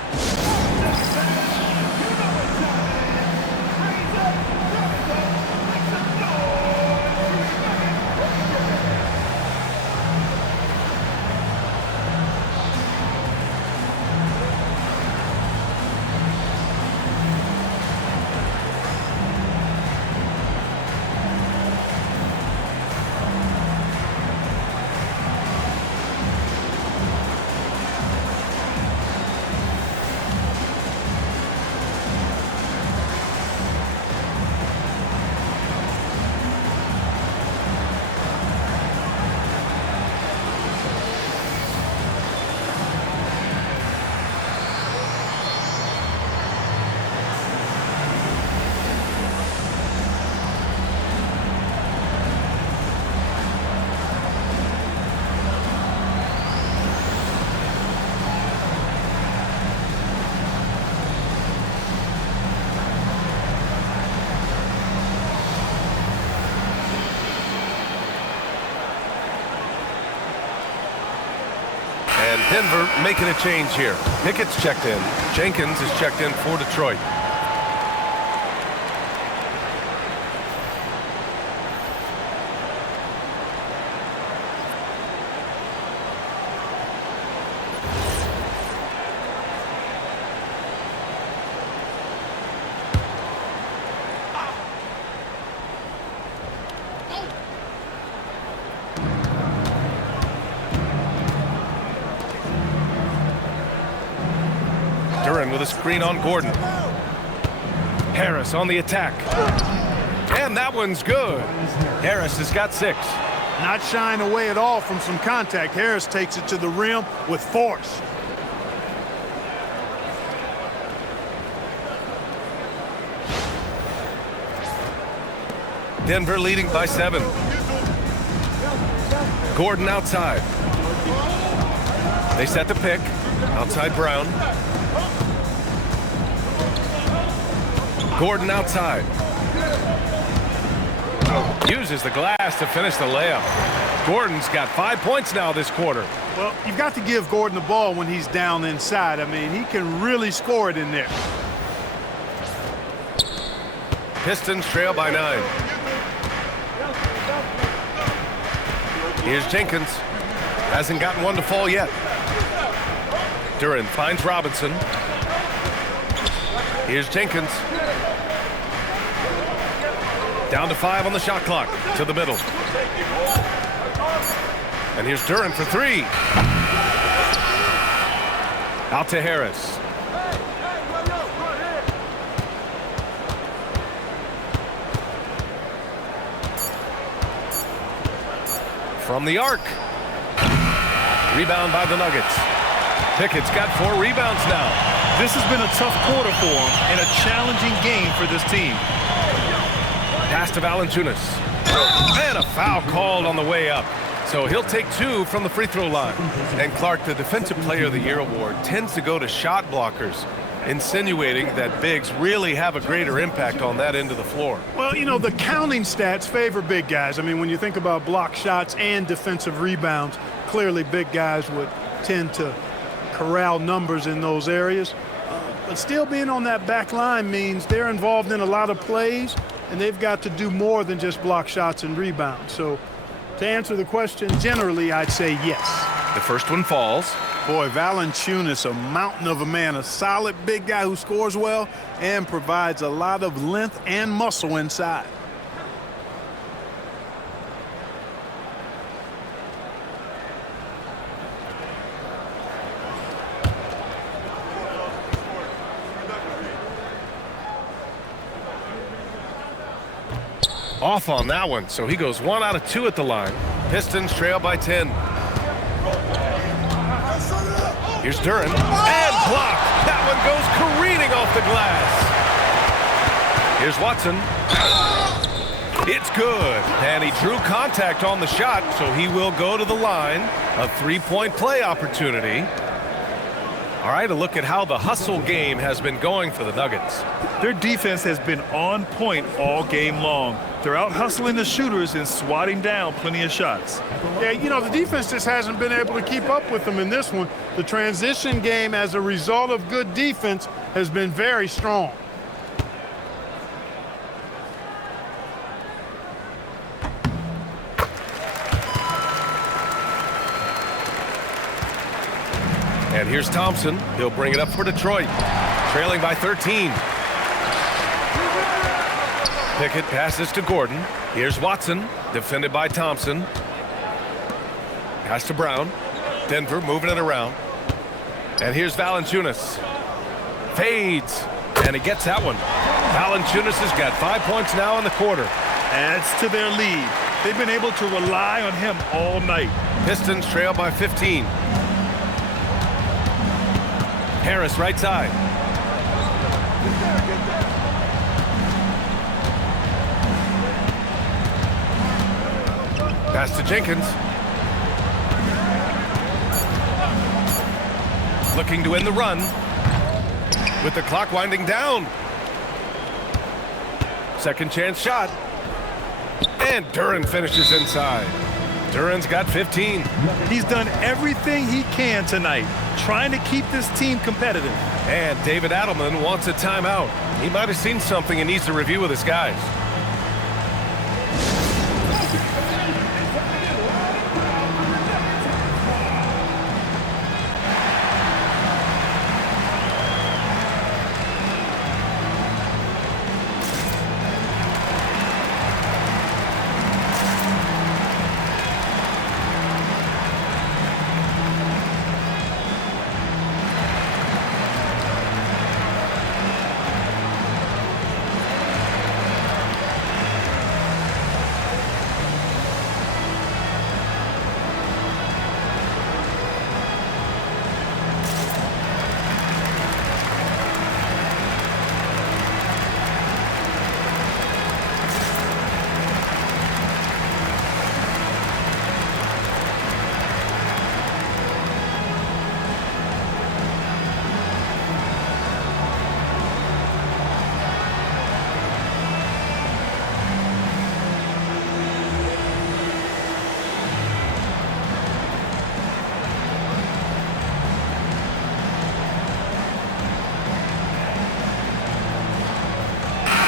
Denver making a change here. Pickett's checked in. Jenkins is checked in for Detroit. With a screen on Gordon. Harris on the attack. And that one's good. Harris has got 6. Not shying away at all from some contact. Harris takes it to the rim with force. Denver leading by 7. Gordon outside. They set the pick. Outside Brown. Gordon outside. Uses the glass to finish the layup. Gordon's got 5 points now this quarter. Well, you've got to give Gordon the ball when he's down inside. I mean, he can really score it in there. Pistons trail by 9. Here's Jenkins. Hasn't gotten one to fall yet. Duran finds Robinson. Here's Jenkins. Down to 5 on the shot clock. To the middle. And here's Duran for 3. Out to Harris. From the arc. Rebound by the Nuggets. Pickett's got 4 rebounds now. This has been a tough quarter for him and a challenging game for this team. Pass to Valanciunas. And a foul called on the way up. So he'll take 2 from the free throw line. And Clark, the Defensive Player of the Year award tends to go to shot blockers, insinuating that bigs really have a greater impact on that end of the floor. Well, you know, the counting stats favor big guys. I mean, when you think about block shots and defensive rebounds, clearly big guys would tend to corral numbers in those areas. But still being on that back line means they're involved in a lot of plays, and they've got to do more than just block shots and rebounds. So to answer the question, generally, I'd say yes. The first one falls. Boy, Valanciunas, a mountain of a man, a solid big guy who scores well and provides a lot of length and muscle inside. Off on that one, so he goes 1 out of 2 at the line. Pistons trail by 10. Here's Duren, and blocked. That one goes careening off the glass. Here's Watson. It's good, and he drew contact on the shot, so he will go to the line. A 3-point play opportunity. All right, a look at how the hustle game has been going for the Nuggets. Their defense has been on point all game long. They're out hustling the shooters and swatting down plenty of shots. Yeah, you know, the defense just hasn't been able to keep up with them in this one. The transition game, as a result of good defense, has been very strong. And here's Thompson. He'll bring it up for Detroit, trailing by 13. Pickett passes to Gordon. Here's Watson, defended by Thompson. Pass to Brown. Denver moving it around. And here's Valanciunas. Fades, and he gets that one. Valanciunas has got 5 points now in the quarter. Adds to their lead. They've been able to rely on him all night. Pistons trail by 15. Harris right side. Pass to Jenkins. Looking to end the run. With the clock winding down. Second chance shot. And Duren finishes inside. Duren's got 15. He's done everything he can tonight, trying to keep this team competitive. And David Adelman wants a timeout. He might have seen something and needs to review with his guys.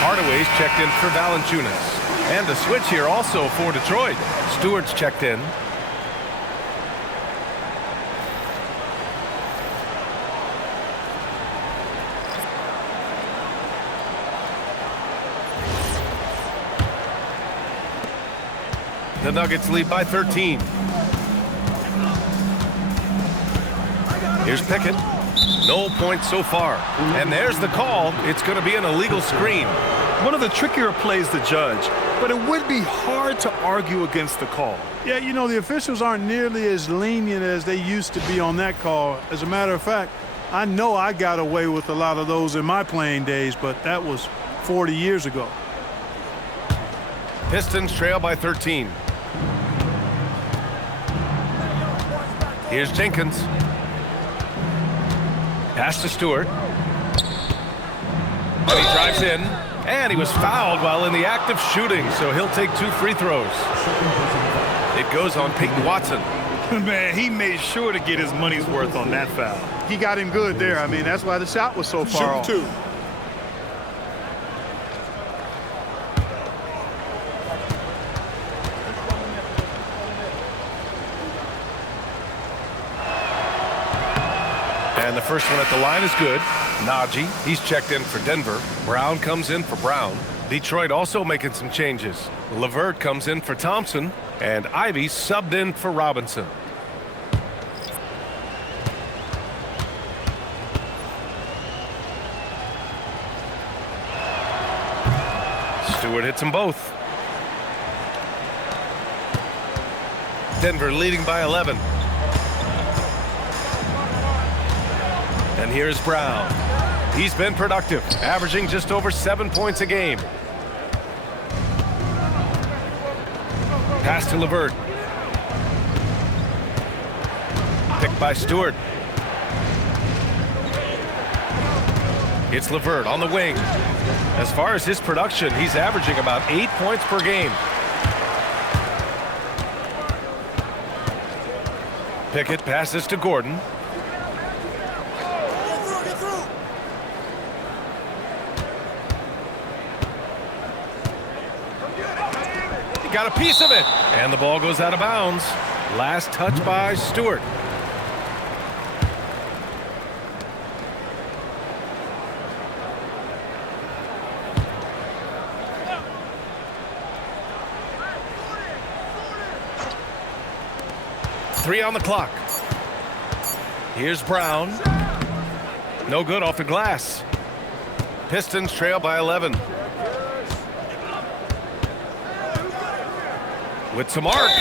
Hardaway's checked in for Valanciunas. And the switch here also for Detroit. Stewart's checked in. The Nuggets lead by 13. Here's Pickett. No points so far. And there's the call. It's going to be an illegal screen. One of the trickier plays to judge, but it would be hard to argue against the call. Yeah, you know, the officials aren't nearly as lenient as they used to be on that call. As a matter of fact, I know I got away with a lot of those in my playing days, but that was 40 years ago. Pistons trail by 13. Here's Jenkins. Pass to Stewart. And he drives in. And he was fouled while in the act of shooting, so he'll take 2 free throws. It goes on Peyton Watson. Man, he made sure to get his money's worth on that foul. He got him good there. I mean, that's why the shot was so far off. Shoot 2. And the first one at the line is good. Najee, he's checked in for Denver. Brown comes in for Brown. Detroit also making some changes. LeVert comes in for Thompson. And Ivy subbed in for Robinson. Stewart hits them both. Denver leading by 11. And here's Brown. He's been productive, averaging just over 7 points a game. Pass to LeVert. Picked by Stewart. It's LeVert on the wing. As far as his production, he's averaging about 8 points per game. Pickett passes to Gordon. He got a piece of it, and the ball goes out of bounds. Last touch by Stewart. Three on the clock. Here's Brown. No good off the glass. Pistons trail by 11. With some arc,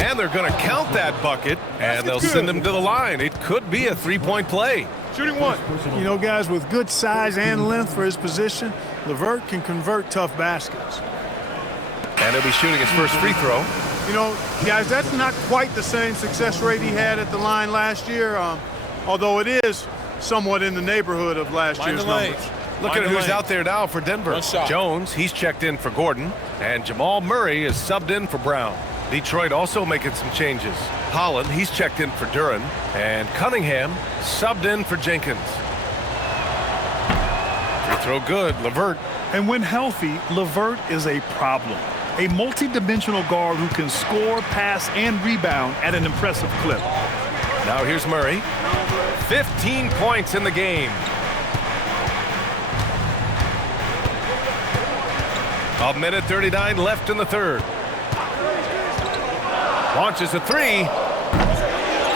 and they're going to count that bucket, and they'll send him to the line. It could be a three-point play. Shooting one. You know, guys, with good size and length for his position, LeVert can convert tough baskets. And he'll be shooting his first free throw. You know, guys, that's not quite the same success rate he had at the line last year, although it is somewhat in the neighborhood of last year's numbers. Look at who's out there now for Denver. Jones, he's checked in for Gordon, and Jamal Murray is subbed in for Brown. Detroit also making some changes. Holland, he's checked in for Duran, and Cunningham subbed in for Jenkins. Free throw good, LeVert. And when healthy, LeVert is a problem. A multi-dimensional guard who can score, pass, and rebound at an impressive clip. Now here's Murray. 15 points in the game. A minute 39 left in the third. Launches a three.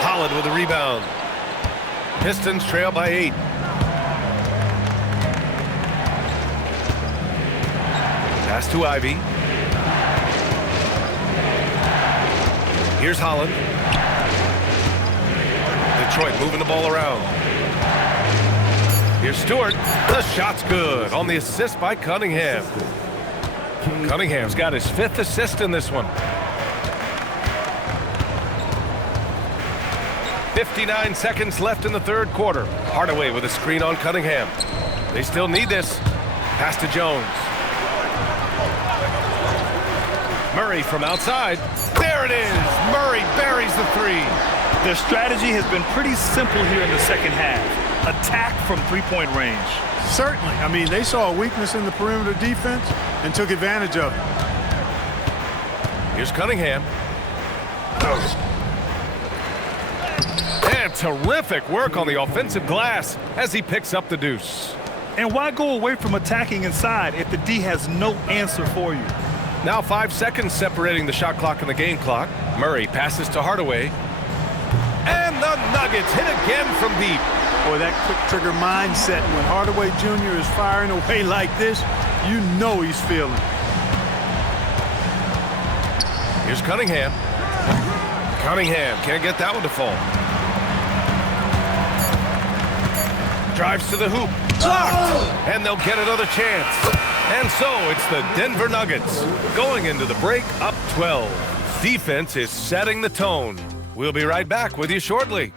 Holland with a rebound. Pistons trail by 8. Pass to Ivy. Here's Holland. Detroit moving the ball around. Here's Stewart. The shot's good on the assist by Cunningham. Cunningham's got his 5th assist in this one. 59 seconds left in the third quarter. Hardaway with a screen on Cunningham. They still need this. Pass to Jones. Murray from outside. There it is. Murray buries the three. Their strategy has been pretty simple here in the second half. Attack from three-point range. Certainly. I mean, they saw a weakness in the perimeter defense and took advantage of it. Here's Cunningham. And terrific work on the offensive glass as he picks up the deuce. And why go away from attacking inside if the D has no answer for you? Now 5 seconds separating the shot clock and the game clock. Murray passes to Hardaway. And the Nuggets hit again from deep. Boy, that quick trigger mindset, when Hardaway Jr. is firing away like this, you know he's feeling it. Here's Cunningham. Cunningham can't get that one to fall. Drives to the hoop. Blocked! And they'll get another chance. And so it's the Denver Nuggets going into the break up 12. Defense is setting the tone. We'll be right back with you shortly.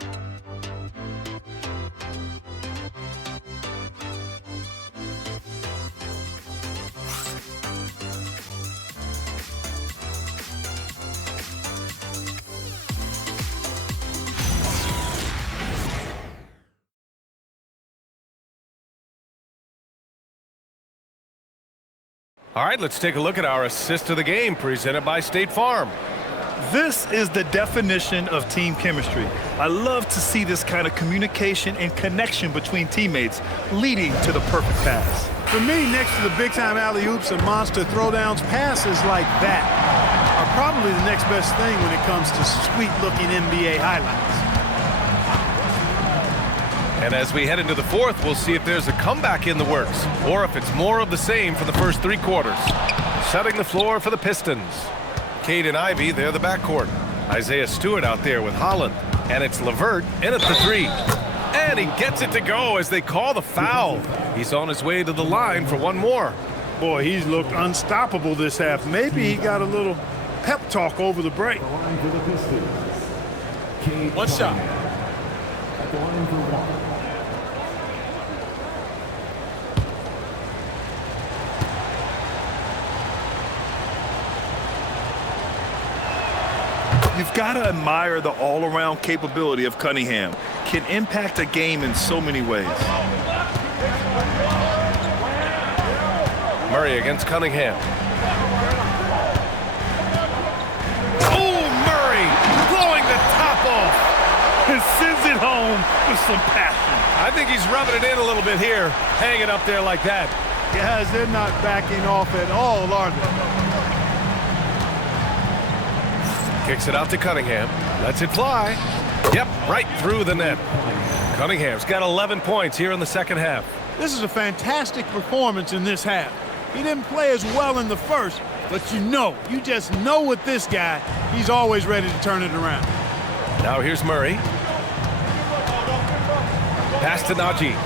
All right, let's take a look at our assist of the game presented by State Farm. This is the definition of team chemistry. I love to see this kind of communication and connection between teammates leading to the perfect pass. For me, next to the big-time alley-oops and monster throwdowns, passes like that are probably the next best thing when it comes to sweet-looking NBA highlights. And as we head into the fourth, we'll see if there's a comeback in the works or if it's more of the same for the first three quarters. Setting the floor for the Pistons. Cade and Ivy, they're the backcourt. Isaiah Stewart out there with Holland. And it's LeVert in at the three. And he gets it to go as they call the foul. He's on his way to the line for one more. Boy, he's looked unstoppable this half. Maybe he got a little pep talk over the break. The line for the Pistons. Cade One shot. At the line for one. You've got to admire the all-around capability of Cunningham. Can impact a game in so many ways. Murray against Cunningham. Oh, Murray blowing the top off. And sends it home with some passion. I think he's rubbing it in a little bit here, hanging up there like that. Guys, they're not backing off at all, are they? Kicks it out to Cunningham. Lets it fly. Yep, right through the net. Cunningham's got 11 points here in the second half. This is a fantastic performance in this half. He didn't play as well in the first, but you just know with this guy, he's always ready to turn it around. Now here's Murray. Pass to Najee.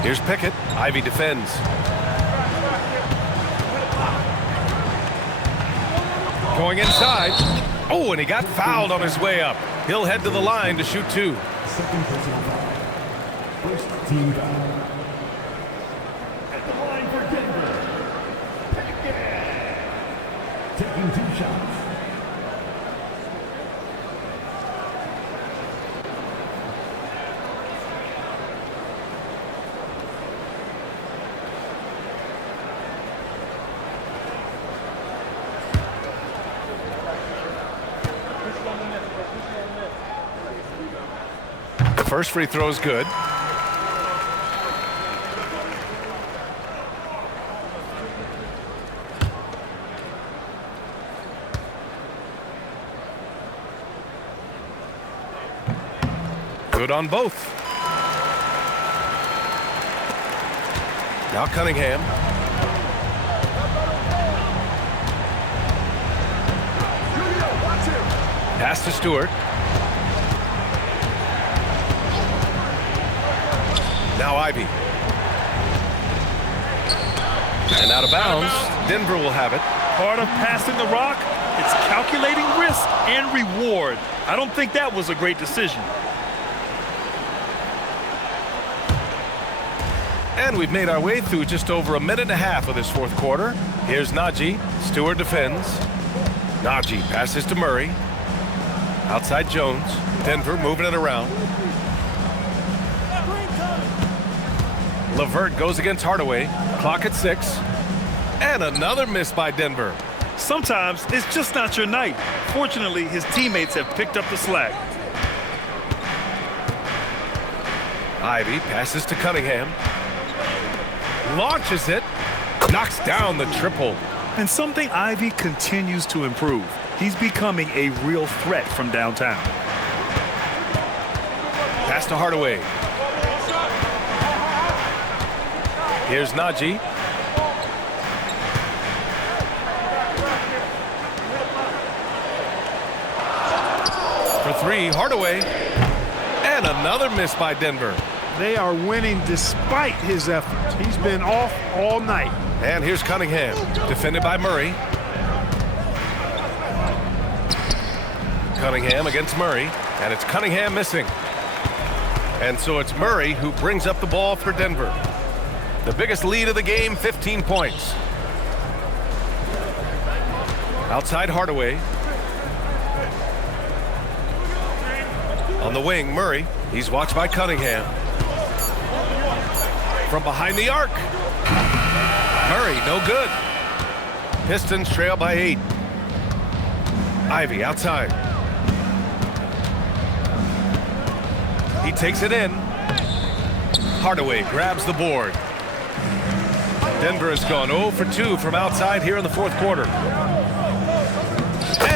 Here's Pickett. Ivy defends. Going inside. Oh, and he got fouled on his way up. He'll head to the line to shoot two. Second personal foul. First team foul. At the line for Denver. Pickett. Taking two shots. First free throw is good. Good on both. Now Cunningham. Pass to Stewart. Now Ivy. And out of bounds. Denver will have it. Part of passing the rock, it's calculating risk and reward. I don't think that was a great decision. And we've made our way through just over a minute and a half of this fourth quarter. Here's Najee. Stewart defends. Najee passes to Murray. Outside Jones. Denver moving it around. LeVert goes against Hardaway. Clock at 6. And another miss by Denver. Sometimes it's just not your night. Fortunately, his teammates have picked up the slack. Ivy passes to Cunningham. Launches it. Knocks down the triple. And something Ivy continues to improve. He's becoming a real threat from downtown. Pass to Hardaway. Here's Najee. For three, Hardaway. And another miss by Denver. They are winning despite his efforts. He's been off all night. And here's Cunningham, defended by Murray. Cunningham against Murray, and it's Cunningham missing. And so it's Murray who brings up the ball for Denver. The biggest lead of the game, 15 points. Outside Hardaway. On the wing, Murray. He's watched by Cunningham. From behind the arc. Murray, no good. Pistons trail by 8. Ivy outside. He takes it in. Hardaway grabs the board. Denver has gone 0 for 2 from outside here in the fourth quarter.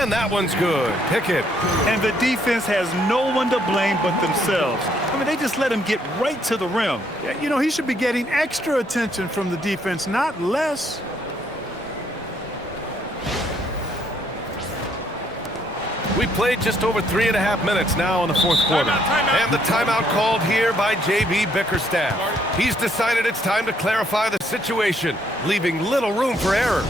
And that one's good. Pickett. And the defense has no one to blame but themselves. I mean, they just let him get right to the rim. Yeah, you know, he should be getting extra attention from the defense, not less. We played just over 3.5 minutes now in the fourth quarter. And the timeout called here by J.B. Bickerstaff. He's decided it's time to clarify the situation, leaving little room for error.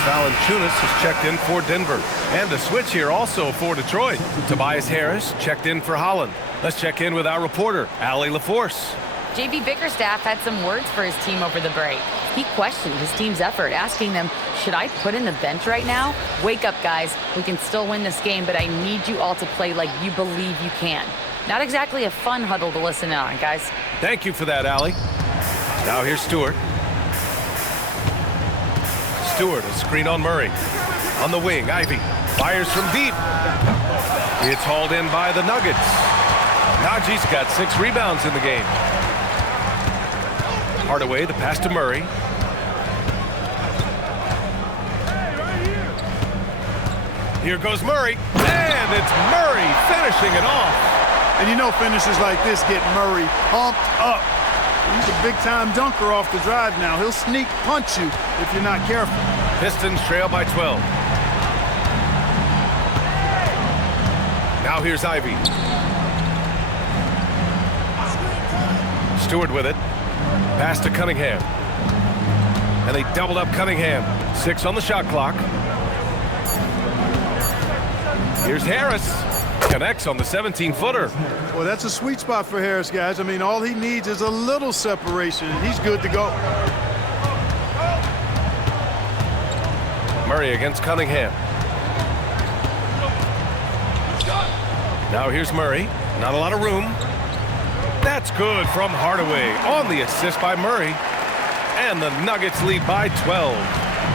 Valanciunas has checked in for Denver. And a switch here also for Detroit. Tobias Harris checked in for Holland. Let's check in with our reporter, Allie LaForce. J.B. Bickerstaff had some words for his team over the break. He questioned his team's effort, asking them, should I put in the bench right now? Wake up, guys. We can still win this game, but I need you all to play like you believe you can. Not exactly a fun huddle to listen on, guys. Thank you for that, Allie. Now here's Stewart. Stewart, a screen on Murray. On the wing, Ivy fires from deep. It's hauled in by the Nuggets. Najee's got 6 rebounds in the game. Hardaway, the pass to Murray. Here goes Murray, and it's Murray finishing it off. And you know finishes like this get Murray pumped up. He's a big-time dunker off the drive now. He'll sneak punch you if you're not careful. Pistons trail by 12. Now here's Ivy. Stewart with it. Pass to Cunningham. And they doubled up Cunningham. 6 on the shot clock. Here's Harris. Connects on the 17-footer. Well, that's a sweet spot for Harris, guys. I mean, all he needs is a little separation, and he's good to go. Murray against Cunningham. Now here's Murray. Not a lot of room. That's good from Hardaway on the assist by Murray. And the Nuggets lead by 12.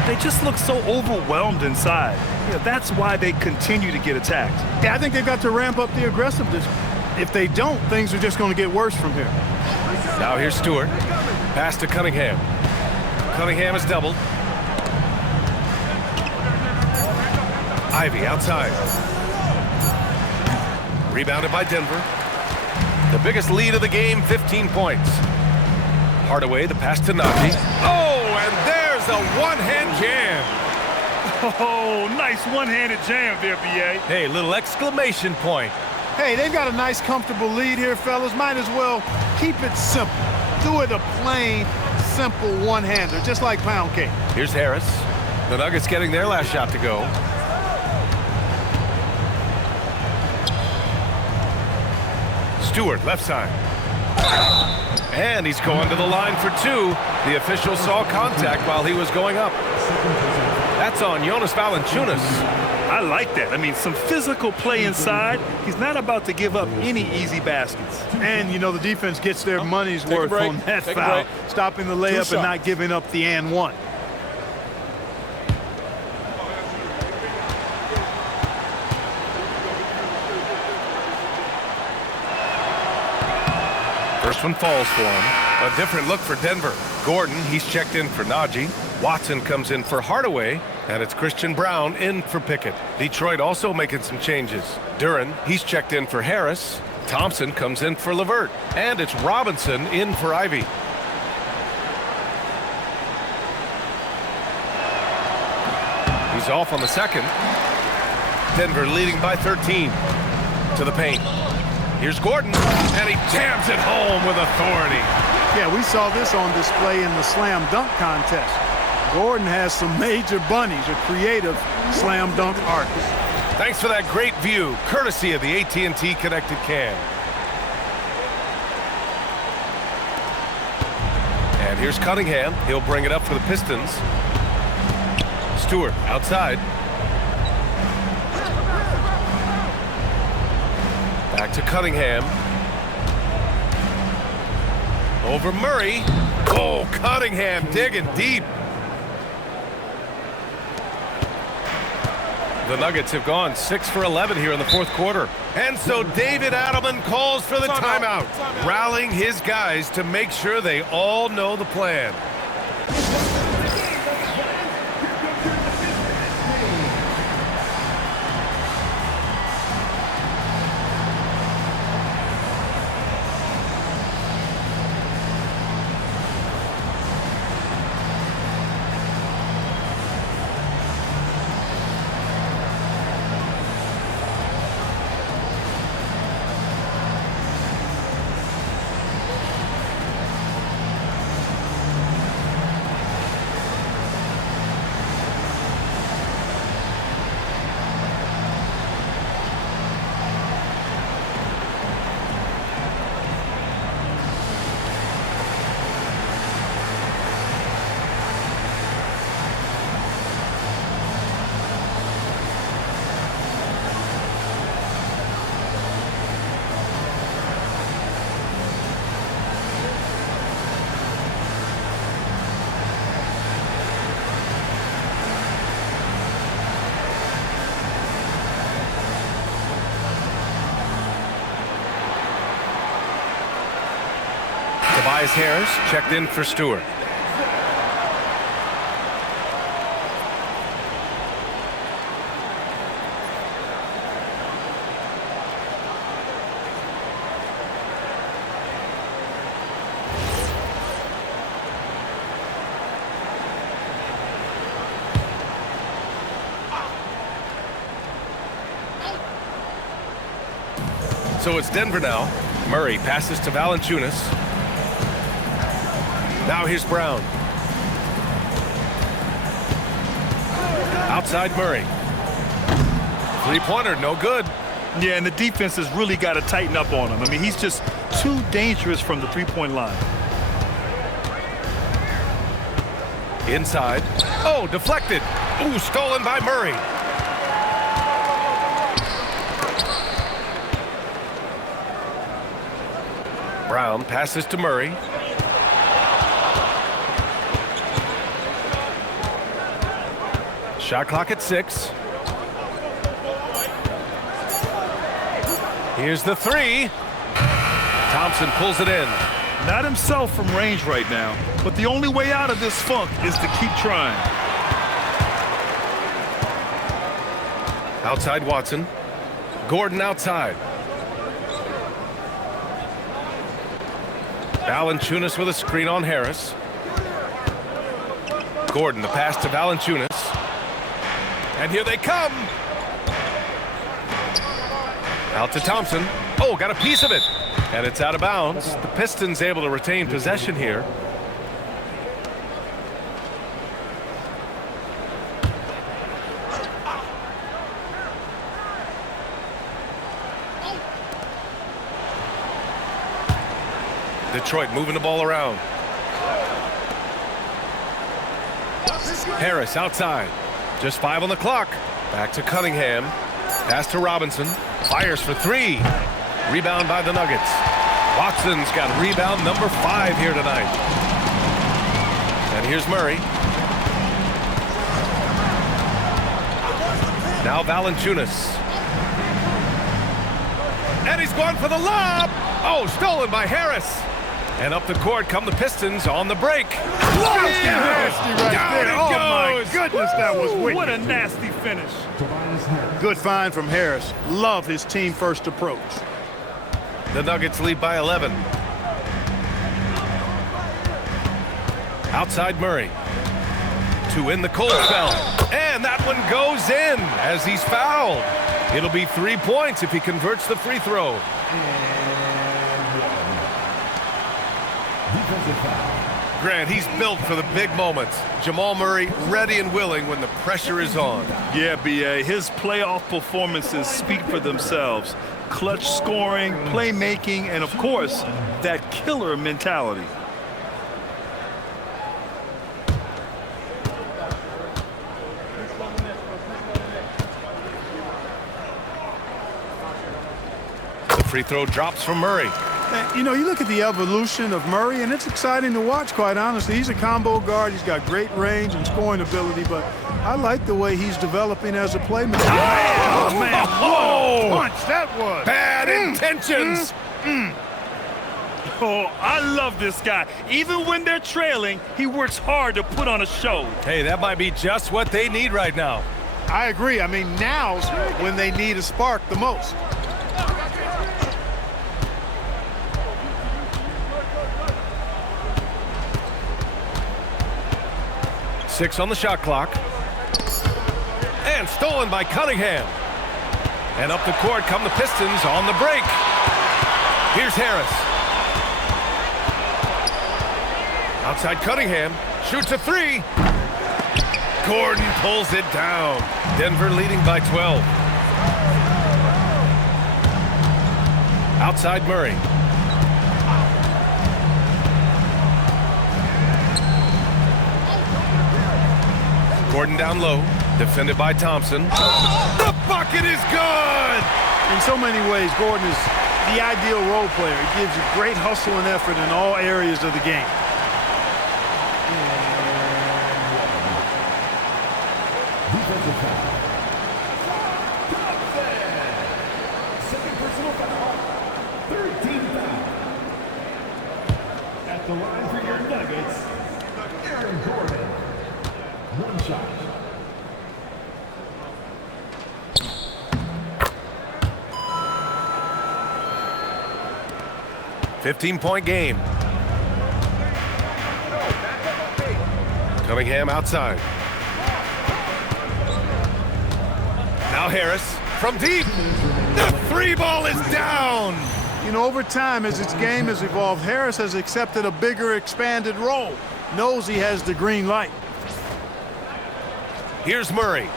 They just look so overwhelmed inside. Yeah, that's why they continue to get attacked. Yeah, I think they've got to ramp up the aggressiveness. If they don't, things are just going to get worse from here. Now here's Stewart. Pass to Cunningham. Cunningham is doubled. Ivy outside. Rebounded by Denver. The biggest lead of the game, 15 points. Hardaway, the pass to Najee. Oh, and there's a one-hand jam. Oh, nice one-handed jam there, B.A. Hey, little exclamation point. Hey, they've got a nice, comfortable lead here, fellas. Might as well keep it simple. Do it a plain, simple one-hander, just like pound cake. Here's Harris. The Nuggets getting their last shot to go. Stewart, left side. And he's going to the line for two. The official saw contact while he was going up. That's on Jonas Valanciunas. I like that. I mean, some physical play inside. He's not about to give up any easy baskets. And, you know, the defense gets their money's Take a worth break. on that Take a foul. break. Stopping the layup and not giving up the and one. First one falls for him. A different look for Denver. Gordon, he's checked in for Najee. Watson comes in for Hardaway. And it's Christian Brown in for Pickett. Detroit also making some changes. Duren, he's checked in for Harris. Thompson comes in for LeVert. And it's Robinson in for Ivy. He's off on the second. Denver leading by 13. To the paint. Here's Gordon, and he jams it home with authority. Yeah, we saw this on display in the slam dunk contest. Gordon has some major bunnies, a creative slam dunk artist. Thanks for that great view, courtesy of the AT&T Connected Cam. And here's Cunningham. He'll bring it up for the Pistons. Stewart outside. Back to Cunningham. Over Murray. Oh, Cunningham digging deep. The Nuggets have gone 6 for 11 here in the fourth quarter. And so David Adelman calls for the timeout, rallying his guys to make sure they all know the plan. Tobias Harris checked in for Stewart. So it's Denver now. Murray passes to Valanciunas. Now here's Brown. Outside Murray. Three-pointer, no good. Yeah, and the defense has really got to tighten up on him. I mean, he's just too dangerous from the three-point line. Inside. Oh, deflected. Ooh, stolen by Murray. Brown passes to Murray. Shot clock at 6. Here's the three. Thompson pulls it in. Not himself from range right now, but the only way out of this funk is to keep trying. Outside Watson. Gordon outside. Valanciunas with a screen on Harris. Gordon, the pass to Valanciunas. And here they come. Out to Thompson. Oh, got a piece of it. And it's out of bounds. The Pistons able to retain possession here. Detroit moving the ball around. Harris outside. Just 5 on the clock. Back to Cunningham. Pass to Robinson. Fires for 3. Rebound by the Nuggets. Watson's got rebound number 5 here tonight. And here's Murray. Now Valanciunas. And he's going for the lob. Oh, stolen by Harris. And up the court come the Pistons on the break. Nasty right Down there. it Oh, goes. my goodness, that was wicked. What a nasty finish. Good find from Harris. Love his team-first approach. The Nuggets lead by 11. Outside Murray. To in the cold spell. And that one goes in as he's fouled. It'll be 3 points if he converts the free throw. Grant, he's built for the big moments. Jamal Murray ready and willing when the pressure is on. Yeah, B.A., his playoff performances speak for themselves. Clutch scoring, playmaking, and, of course, that killer mentality. The free throw drops from Murray. You know, you look at the evolution of Murray, and it's exciting to watch, quite honestly. He's a combo guard. He's got great range and scoring ability, but I like the way he's developing as a playmaker. Oh, man. What a punch that was. Bad intentions. Oh, I love this guy. Even when they're trailing, he works hard to put on a show. Hey, that might be just what they need right now. I agree. I mean, now's when they need a spark the most. Six on the shot clock. And stolen by Cunningham. And up the court come the Pistons on the break. Here's Harris. Outside Cunningham. Shoots a 3. Gordon pulls it down. Denver leading by 12. Outside Murray. Gordon down low, defended by Thompson. The bucket is good! In so many ways, Gordon is the ideal role player. He gives you great hustle and effort in all areas of the game. Defensive foul. Second personal foul. 13 foul. At the line for your Nuggets, Aaron Gordon. One shot. $15-point game. Cunningham outside. Now Harris from deep. The 3 ball is down. You know, over time, as its game has evolved, Harris has accepted a bigger, expanded role. Knows he has the green light. Here's Murray.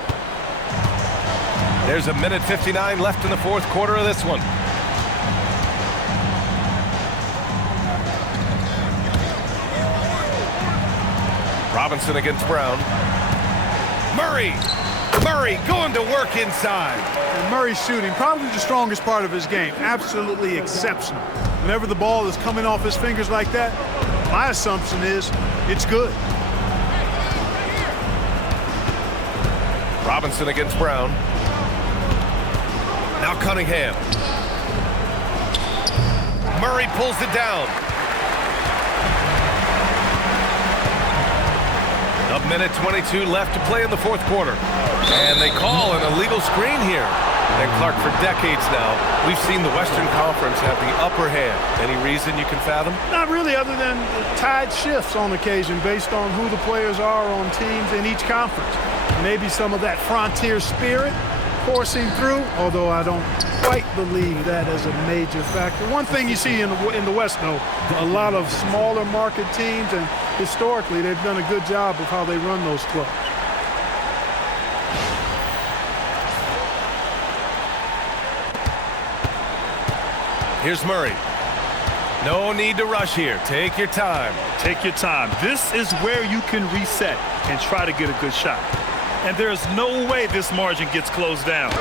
There's 1:59 left in the fourth quarter of this one. Robinson against Brown. Murray going to work inside. And Murray's shooting, probably the strongest part of his game. Absolutely exceptional. Whenever the ball is coming off his fingers like that, my assumption is it's good. Robinson against Brown. Now Cunningham. Murray pulls it down. A minute 22 left to play in the fourth quarter. And they call an illegal screen here. And Clark, for decades now, we've seen the Western Conference have the upper hand. Any reason you can fathom? Not really, other than the tide shifts on occasion based on who the players are on teams in each conference. Maybe some of that frontier spirit coursing through, although I don't quite believe that as a major factor. One thing you see in the West, though, a lot of smaller market teams, and historically they've done a good job of how they run those clubs. Here's Murray. No need to rush here. Take your time. Take your time. This is where you can reset and try to get a good shot. And there's no way this margin gets closed down.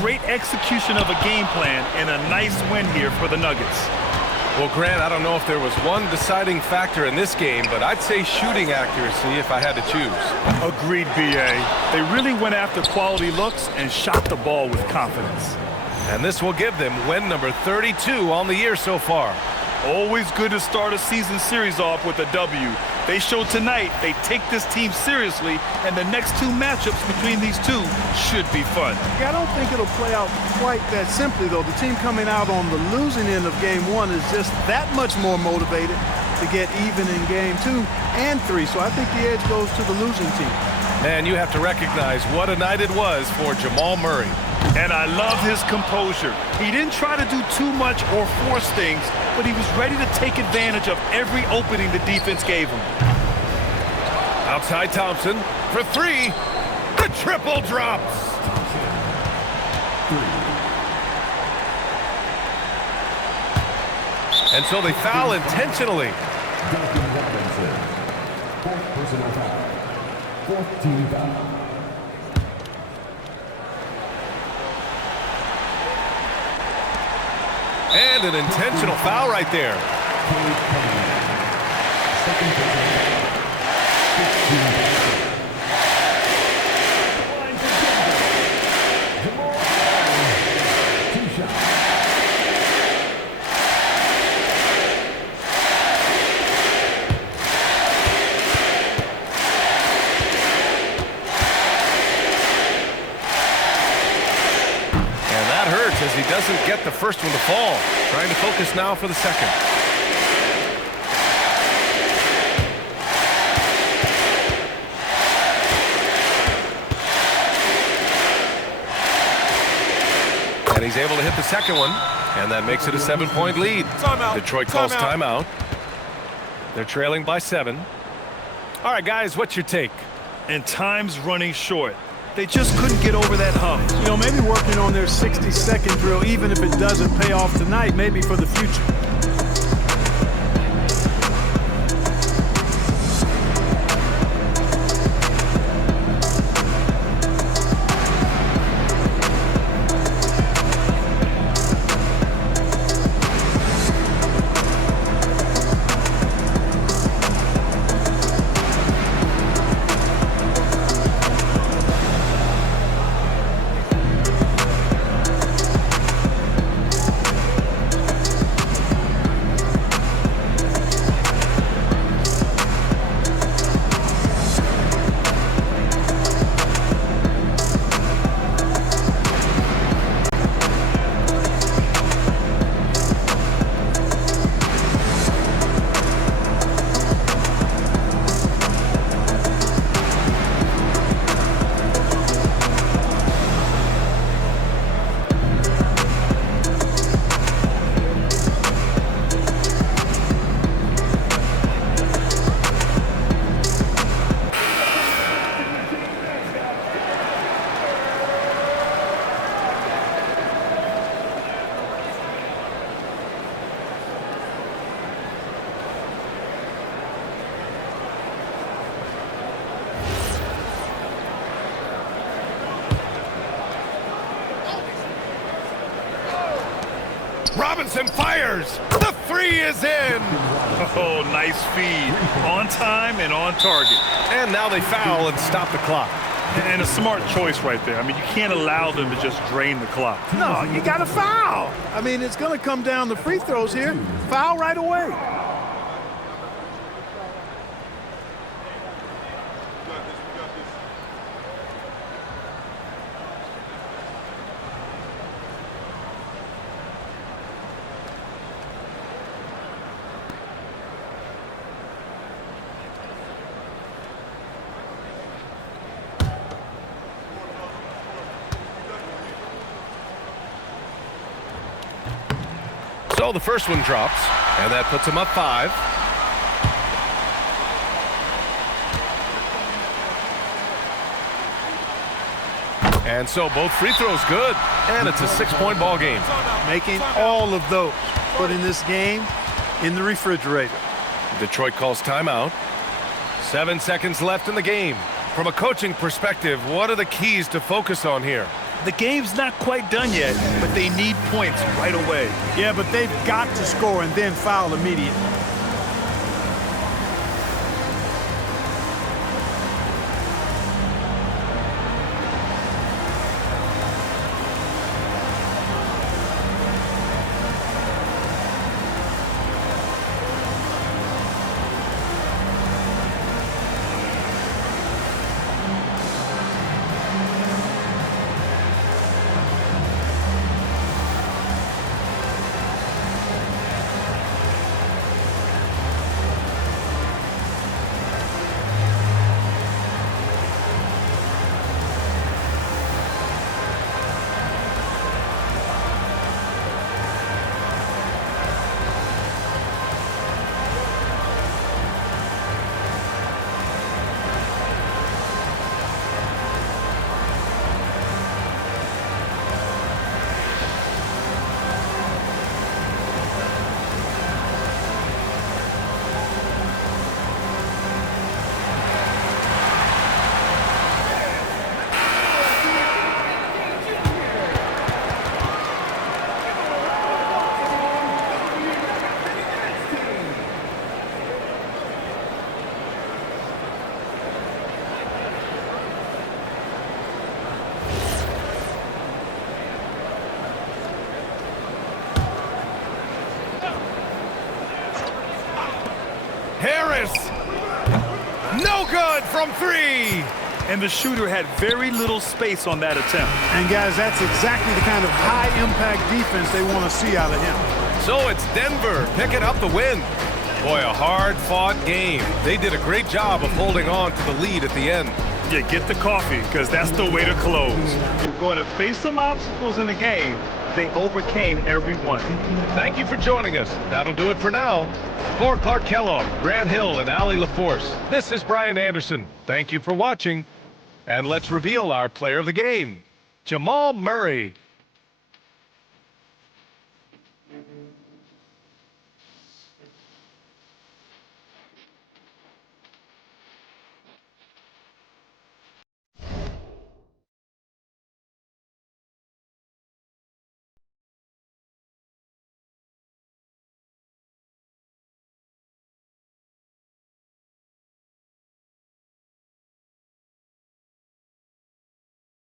Great execution of a game plan and a nice win here for the Nuggets. Well, Grant, I don't know if there was one deciding factor in this game, but I'd say shooting accuracy if I had to choose. Agreed, B.A. They really went after quality looks and shot the ball with confidence. And this will give them win number 32 on the year so far. Always good to start a season series off with a W. They showed tonight they take this team seriously, and the next two matchups between these two should be fun. Yeah, I don't think it'll play out quite that simply, though. The team coming out on the losing end of game one is just that much more motivated to get even in game 2 and 3. So I think the edge goes to the losing team. And you have to recognize what a night it was for Jamal Murray. And I love his composure. He didn't try to do too much or force things, but he was ready to take advantage of every opening the defense gave him. Outside Thompson for 3. The triple drops. And so they foul intentionally. Fourth personal foul. Fourth team foul. And an intentional foul right there. As he doesn't get the first one to fall. Trying to focus now for the second. And he's able to hit the second one, and that makes it a 7-point lead. Timeout. Detroit calls timeout. They're trailing by 7. All right, guys, what's your take? And time's running short. They just couldn't get over that hump. You know, maybe working on their 60-second drill, even if it doesn't pay off tonight, maybe for the future. Robinson fires. The 3 is in. Oh, nice feed. On time and on target. And now they foul and stop the clock. And a smart choice right there. I mean, you can't allow them to just drain the clock. No, you got to foul. I mean, it's going to come down to free throws here. Foul right away. So the first one drops, and that puts him up 5. And so both free throws good, and it's a 6-point ball game. Making all of those, putting this game in the refrigerator. Detroit calls timeout. 7 seconds left in the game. From a coaching perspective, what are the keys to focus on here? The game's not quite done yet, but they need points right away. Yeah, but they've got to score and then foul immediately. Harris! No good from 3! And the shooter had very little space on that attempt. And guys, that's exactly the kind of high-impact defense they want to see out of him. So it's Denver picking up the win. Boy, a hard-fought game. They did a great job of holding on to the lead at the end. Yeah, get the coffee, because that's the way to close. You're going to face some obstacles in the game. They overcame every one. Thank you for joining us. That'll do it for now. For Clark Kellogg, Grant Hill, and Allie LaForce, this is Brian Anderson. Thank you for watching. And let's reveal our player of the game, Jamal Murray.